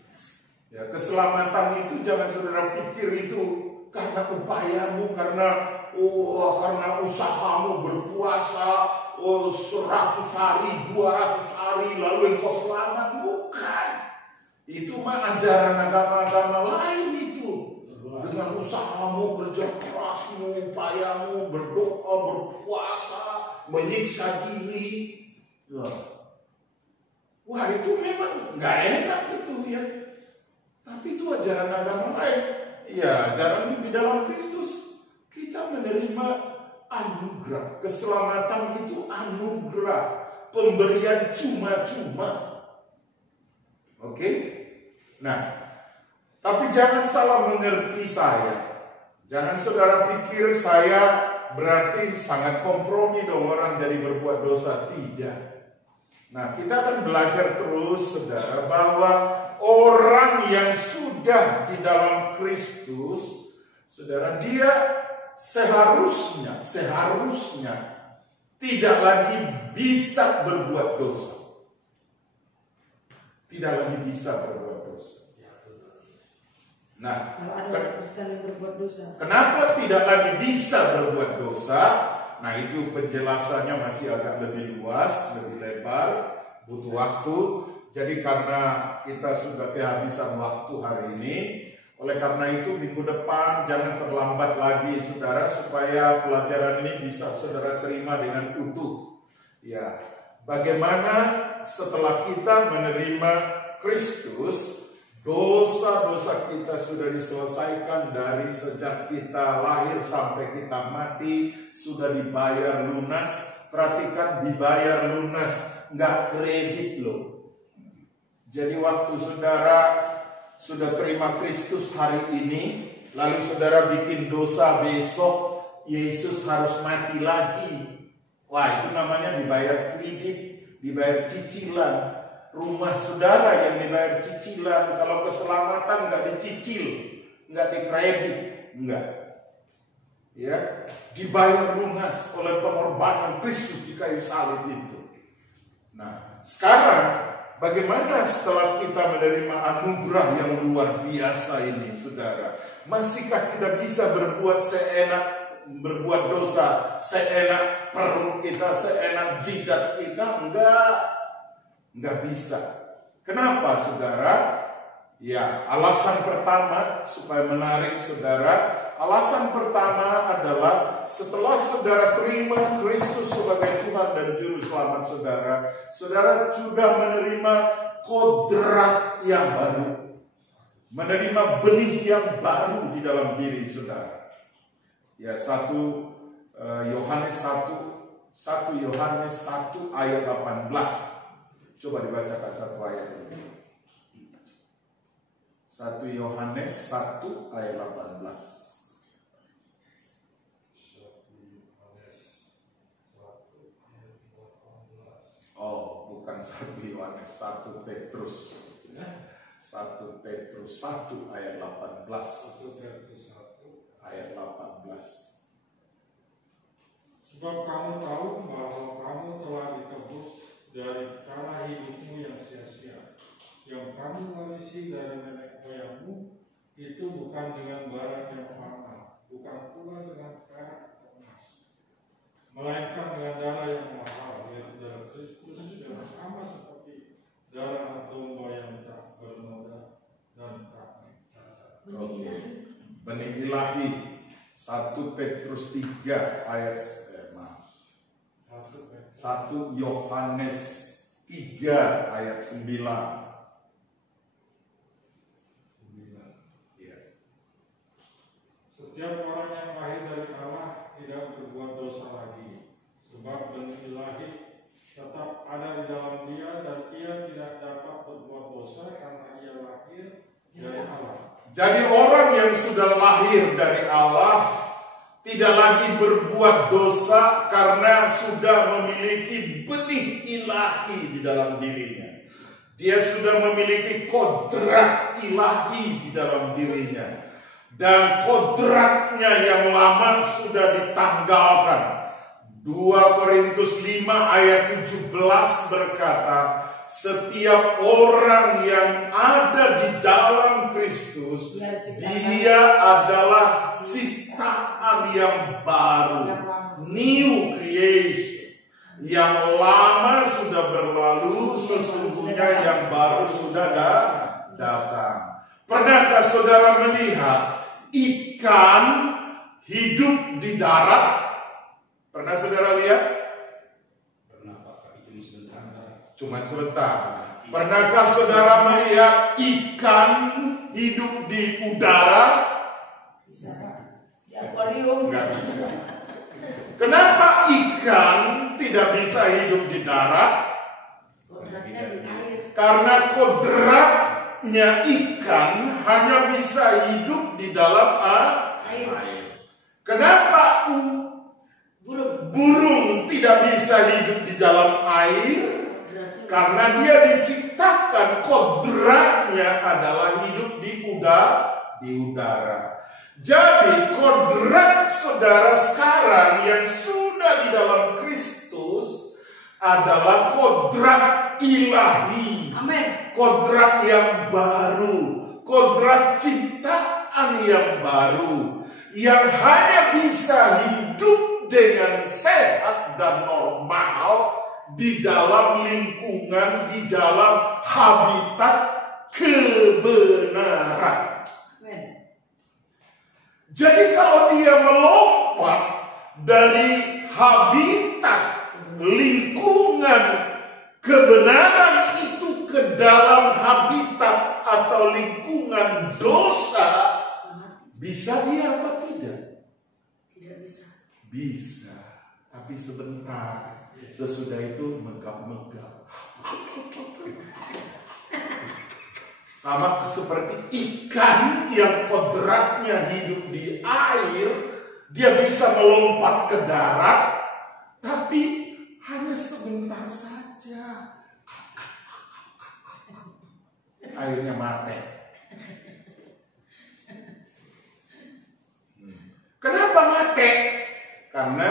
Ya, keselamatan itu jangan saudara pikir itu karena upayamu, karena usahamu berpuasa 100 hari, 200 hari lalu engkau selamat. Bukan. Itu mah ajaran agama-agama lain itu. Dengan usahamu, kerja kerasmu, upayamu, berdoa, berpuasa, menyiksa diri. Wah, itu memang nggak enak itu ya. Tapi itu ajaran agama lain. Ya, ajaran di dalam Kristus kita menerima anugerah. Keselamatan itu anugerah, pemberian cuma-cuma. Oke? Nah, tapi jangan salah mengerti saya. Jangan saudara pikir saya berarti sangat kompromi dong orang jadi berbuat dosa. Tidak. Nah, kita akan belajar terus saudara bahwa orang yang sudah di dalam Kristus, saudara, dia seharusnya tidak lagi bisa berbuat dosa. Tidak lagi bisa berbuat dosa. Nah, kenapa tidak lagi bisa berbuat dosa? Nah, itu penjelasannya masih agak lebih luas, lebih lebar, butuh waktu. Jadi karena kita sudah kehabisan waktu hari ini, oleh karena itu minggu depan jangan terlambat lagi saudara, supaya pelajaran ini bisa saudara terima dengan utuh. Ya, bagaimana setelah kita menerima Kristus, dosa-dosa kita sudah diselesaikan dari sejak kita lahir sampai kita mati, sudah dibayar lunas. Perhatikan, dibayar lunas, nggak kredit loh. Jadi waktu saudara sudah terima Kristus hari ini, lalu saudara bikin dosa besok, Yesus harus mati lagi. Wah, itu namanya dibayar kredit, dibayar cicilan. Rumah saudara yang dibayar cicilan. Kalau keselamatan nggak dicicil, nggak dikredit, nggak. Ya, dibayar lunas oleh pengorbanan Kristus di kayu salib itu. Nah, sekarang bagaimana setelah kita menerima anugerah yang luar biasa ini, saudara? Masihkah kita bisa berbuat dosa seenak perut kita, seenak jidat kita? Enggak bisa. Kenapa, saudara? Ya, alasan pertama supaya menarik saudara. Alasan pertama adalah setelah saudara terima Kristus sebagai Tuhan dan Juru Selamat saudara, saudara sudah menerima kodrat yang baru, menerima benih yang baru di dalam diri saudara. Ya, 1 Yohanes 1 ayat 18. Coba dibacakan satu ayat ini. 1 Yohanes 1 ayat 18. Oh, bukan 1 Yohanes, 1 Petrus. 1 Petrus 1 ayat 18. 1 Petrus 1 ayat 18. Sebab kamu tahu bahwa kamu telah ditebus dari cara hidupmu yang sia-sia, yang kamu warisi dari nenek moyangmu, itu bukan dengan barang yang fana, bukan pula dengan perak atau emas, melainkan dengan darah yang mahal, yaitu darah Kristus yang sama seperti darah domba yang tak bernoda dan tak bercacat. Benih ilahi 1 Petrus 3 ayat 1 Yohanes 3 ayat 9. Ya. Setiap orang yang lahir dari Allah tidak berbuat dosa lagi, sebab benih ilahi tetap ada di dalam dia, dan ia tidak dapat berbuat dosa karena ia lahir dari Allah. Jadi orang yang sudah lahir dari Allah tidak lagi berbuat dosa karena sudah memiliki benih ilahi di dalam dirinya. Dia sudah memiliki kodrat ilahi di dalam dirinya. Dan kodratnya yang lama sudah ditanggalkan. 2 Korintus 5 ayat 17 berkata, setiap orang yang ada di dalam Kristus, dia adalah ciptaan yang baru, new creation. Yang lama sudah berlalu, sesungguhnya yang baru sudah datang. Pernahkah saudara melihat ikan hidup di darat? Pernah saudara lihat? Pernah Pak, tapi cuma sebentar. Pernahkah saudara melihat ikan hidup di udara? Bisa Pak. Di akuarium. Enggak bisa. Kenapa ikan tidak bisa hidup di darat? Kodratnya di air. Karena kodratnya ikan hanya bisa hidup di dalam air. Kenapa burung tidak bisa hidup di dalam air? Karena dia diciptakan, kodratnya adalah hidup di udara. Jadi kodrat saudara sekarang yang sudah di dalam Kristus adalah kodrat ilahi. Amin. Kodrat yang baru, kodrat ciptaan yang baru, yang hanya bisa hidup dengan sehat dan normal di dalam lingkungan, di dalam habitat kebenaran. Jadi kalau dia melompat dari habitat lingkungan kebenaran itu ke dalam habitat atau lingkungan dosa, bisa dia apa tidak? Tidak bisa. Bisa, tapi sebentar. Sesudah itu megap-megap. Sama seperti ikan yang kodratnya hidup di air, dia bisa melompat ke darat, tapi hanya sebentar saja. Airnya mati. Kenapa mati? Karena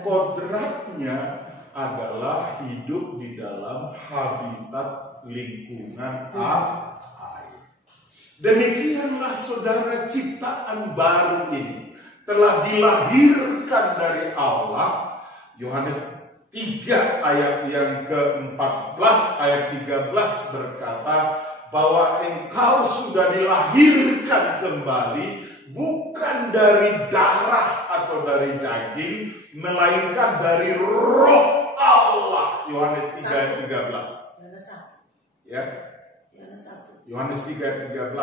kodratnya adalah hidup di dalam habitat lingkungan air. Demikianlah saudara, ciptaan baru ini telah dilahirkan dari Allah. Yohanes 3 ayat yang ke-14 ayat 13 berkata bahwa engkau sudah dilahirkan kembali bukan dari darah atau dari daging, melainkan dari Roh Allah. Yohanes 3 ayat 13. Ya. Yohanes 3 ayat 13.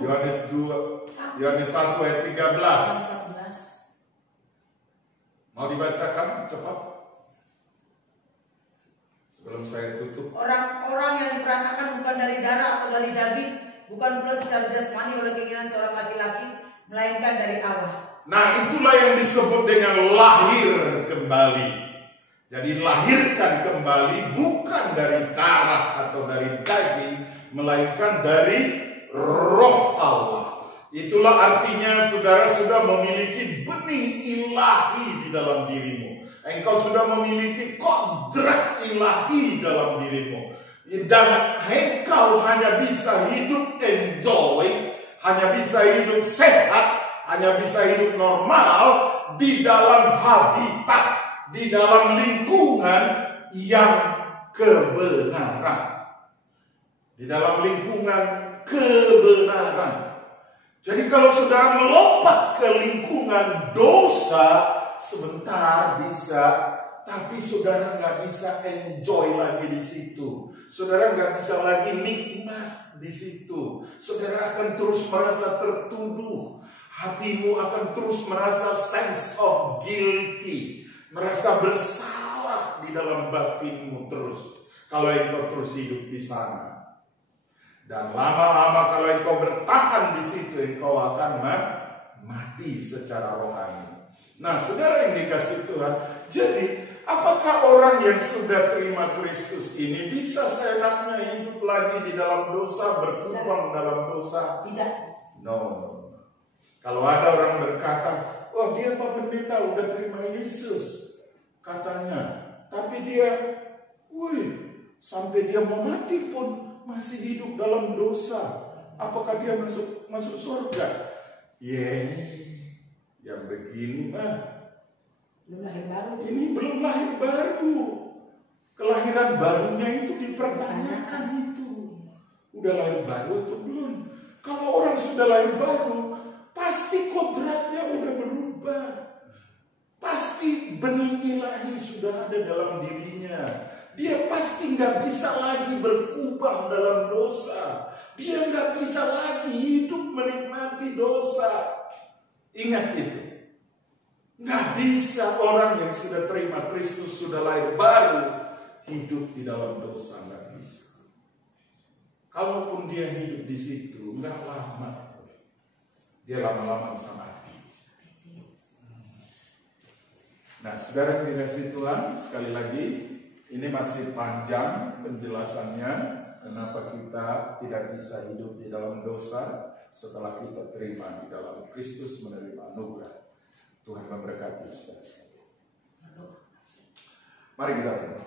Yohanes 2, Yohanes 1 ayat 13. Mau dibacakan cepat sebelum saya tutup. Orang-orang yang diperanakan bukan dari darah atau dari daging, bukan pula secara jasmani oleh keinginan seorang laki-laki, melainkan dari Allah. Nah, itulah yang disebut dengan lahir kembali. Jadi lahirkan kembali bukan dari darah atau dari daging, melainkan dari Roh Allah. Itulah artinya saudara sudah memiliki benih ilahi di dalam dirimu. Engkau sudah memiliki kodrat ilahi dalam dirimu. Dan engkau hanya bisa hidup enjoy, hanya bisa hidup sehat, hanya bisa hidup normal di dalam habitat, di dalam lingkungan yang kebenaran. Di dalam lingkungan kebenaran. Jadi kalau saudara melompat ke lingkungan dosa, sebentar bisa, tapi saudara nggak bisa enjoy lagi di situ. Saudara nggak bisa lagi nikmat di situ. Saudara akan terus merasa tertuduh. Hatimu akan terus merasa sense of guilty, merasa bersalah di dalam batinmu terus. Kalau engkau terus hidup di sana. Dan lama-lama kalau engkau bertahan di situ, engkau akan mati secara rohani. Nah, saudara yang dikasih Tuhan, jadi apakah orang yang sudah terima Kristus ini bisa seenaknya hidup lagi di dalam dosa, berkubang dalam dosa? Tidak. No. Kalau ada orang berkata, oh dia Pak Pendeta udah terima Yesus, katanya, tapi dia, sampai dia mau mati pun masih hidup dalam dosa. Apakah dia masuk surga? Yang begini mah Belum lahir baru. ini belum lahir baru. Kelahiran barunya itu dipertanyakan itu. Udah lahir baru atau belum? Kalau orang sudah lahir baru, pasti kodratnya udah berubah. Pasti benih ilahi sudah ada dalam dirinya. Dia pasti nggak bisa lagi berkubang dalam dosa. Dia nggak bisa lagi hidup menikmati dosa. Ingat itu. Nggak bisa orang yang sudah terima Kristus, sudah lahir baru, hidup di dalam dosa. Nggak bisa. Kalaupun dia hidup di situ, nggak lama. Dia lama-lama bisa mati. Nah, saudara yang dikasihi Tuhan, sekali lagi, ini masih panjang penjelasannya. Kenapa kita tidak bisa hidup di dalam dosa setelah kita terima di dalam Kristus menerima anugerah. Tuhan memberkati saudara sekalian. Mari kita berdoa.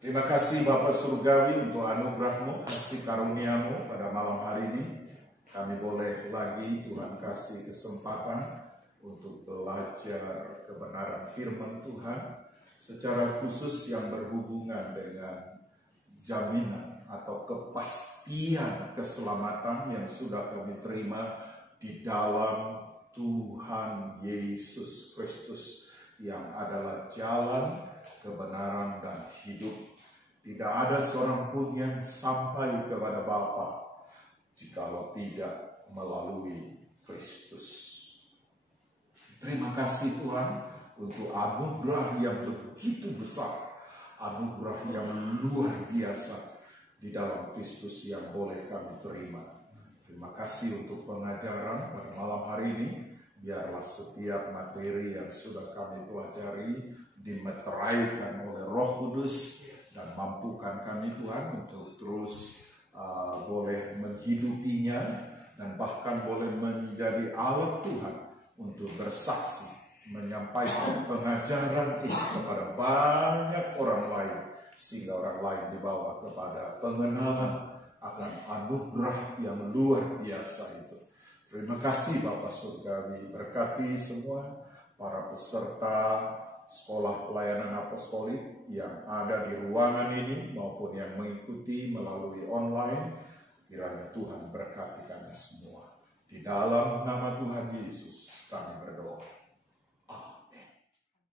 Terima kasih Bapa Surgawi untuk anugerah-Mu, kasih karunia-Mu pada malam hari ini. Kami boleh lagi Tuhan kasih kesempatan untuk belajar kebenaran firman Tuhan secara khusus yang berhubungan dengan jaminan atau kepastian keselamatan yang sudah kami terima di dalam Tuhan Yesus Kristus yang adalah jalan, kebenaran, dan hidup. Tidak ada seorang pun yang sampai kepada Bapa jikalau tidak melalui Kristus. Terima kasih Tuhan untuk anugerah yang begitu besar, anugerah yang luar biasa di dalam Kristus yang boleh kami terima. Terima kasih untuk pengajaran pada malam hari ini. Biarlah setiap materi yang sudah kami pelajari dimeteraikan oleh Roh Kudus dan mampukan kami Tuhan untuk terus boleh menghidupinya dan bahkan boleh menjadi alat Tuhan untuk bersaksi, menyampaikan pengajaran ini kepada banyak orang lain, sehingga orang lain dibawa kepada pengenalan akan anugerah yang luar biasa itu. Terima kasih Bapa Surgawi, berkati semua para peserta sekolah pelayanan apostolik yang ada di ruangan ini maupun yang mengikuti melalui online. Kiranya Tuhan berkati kami semua. Di dalam nama Tuhan Yesus kami berdoa.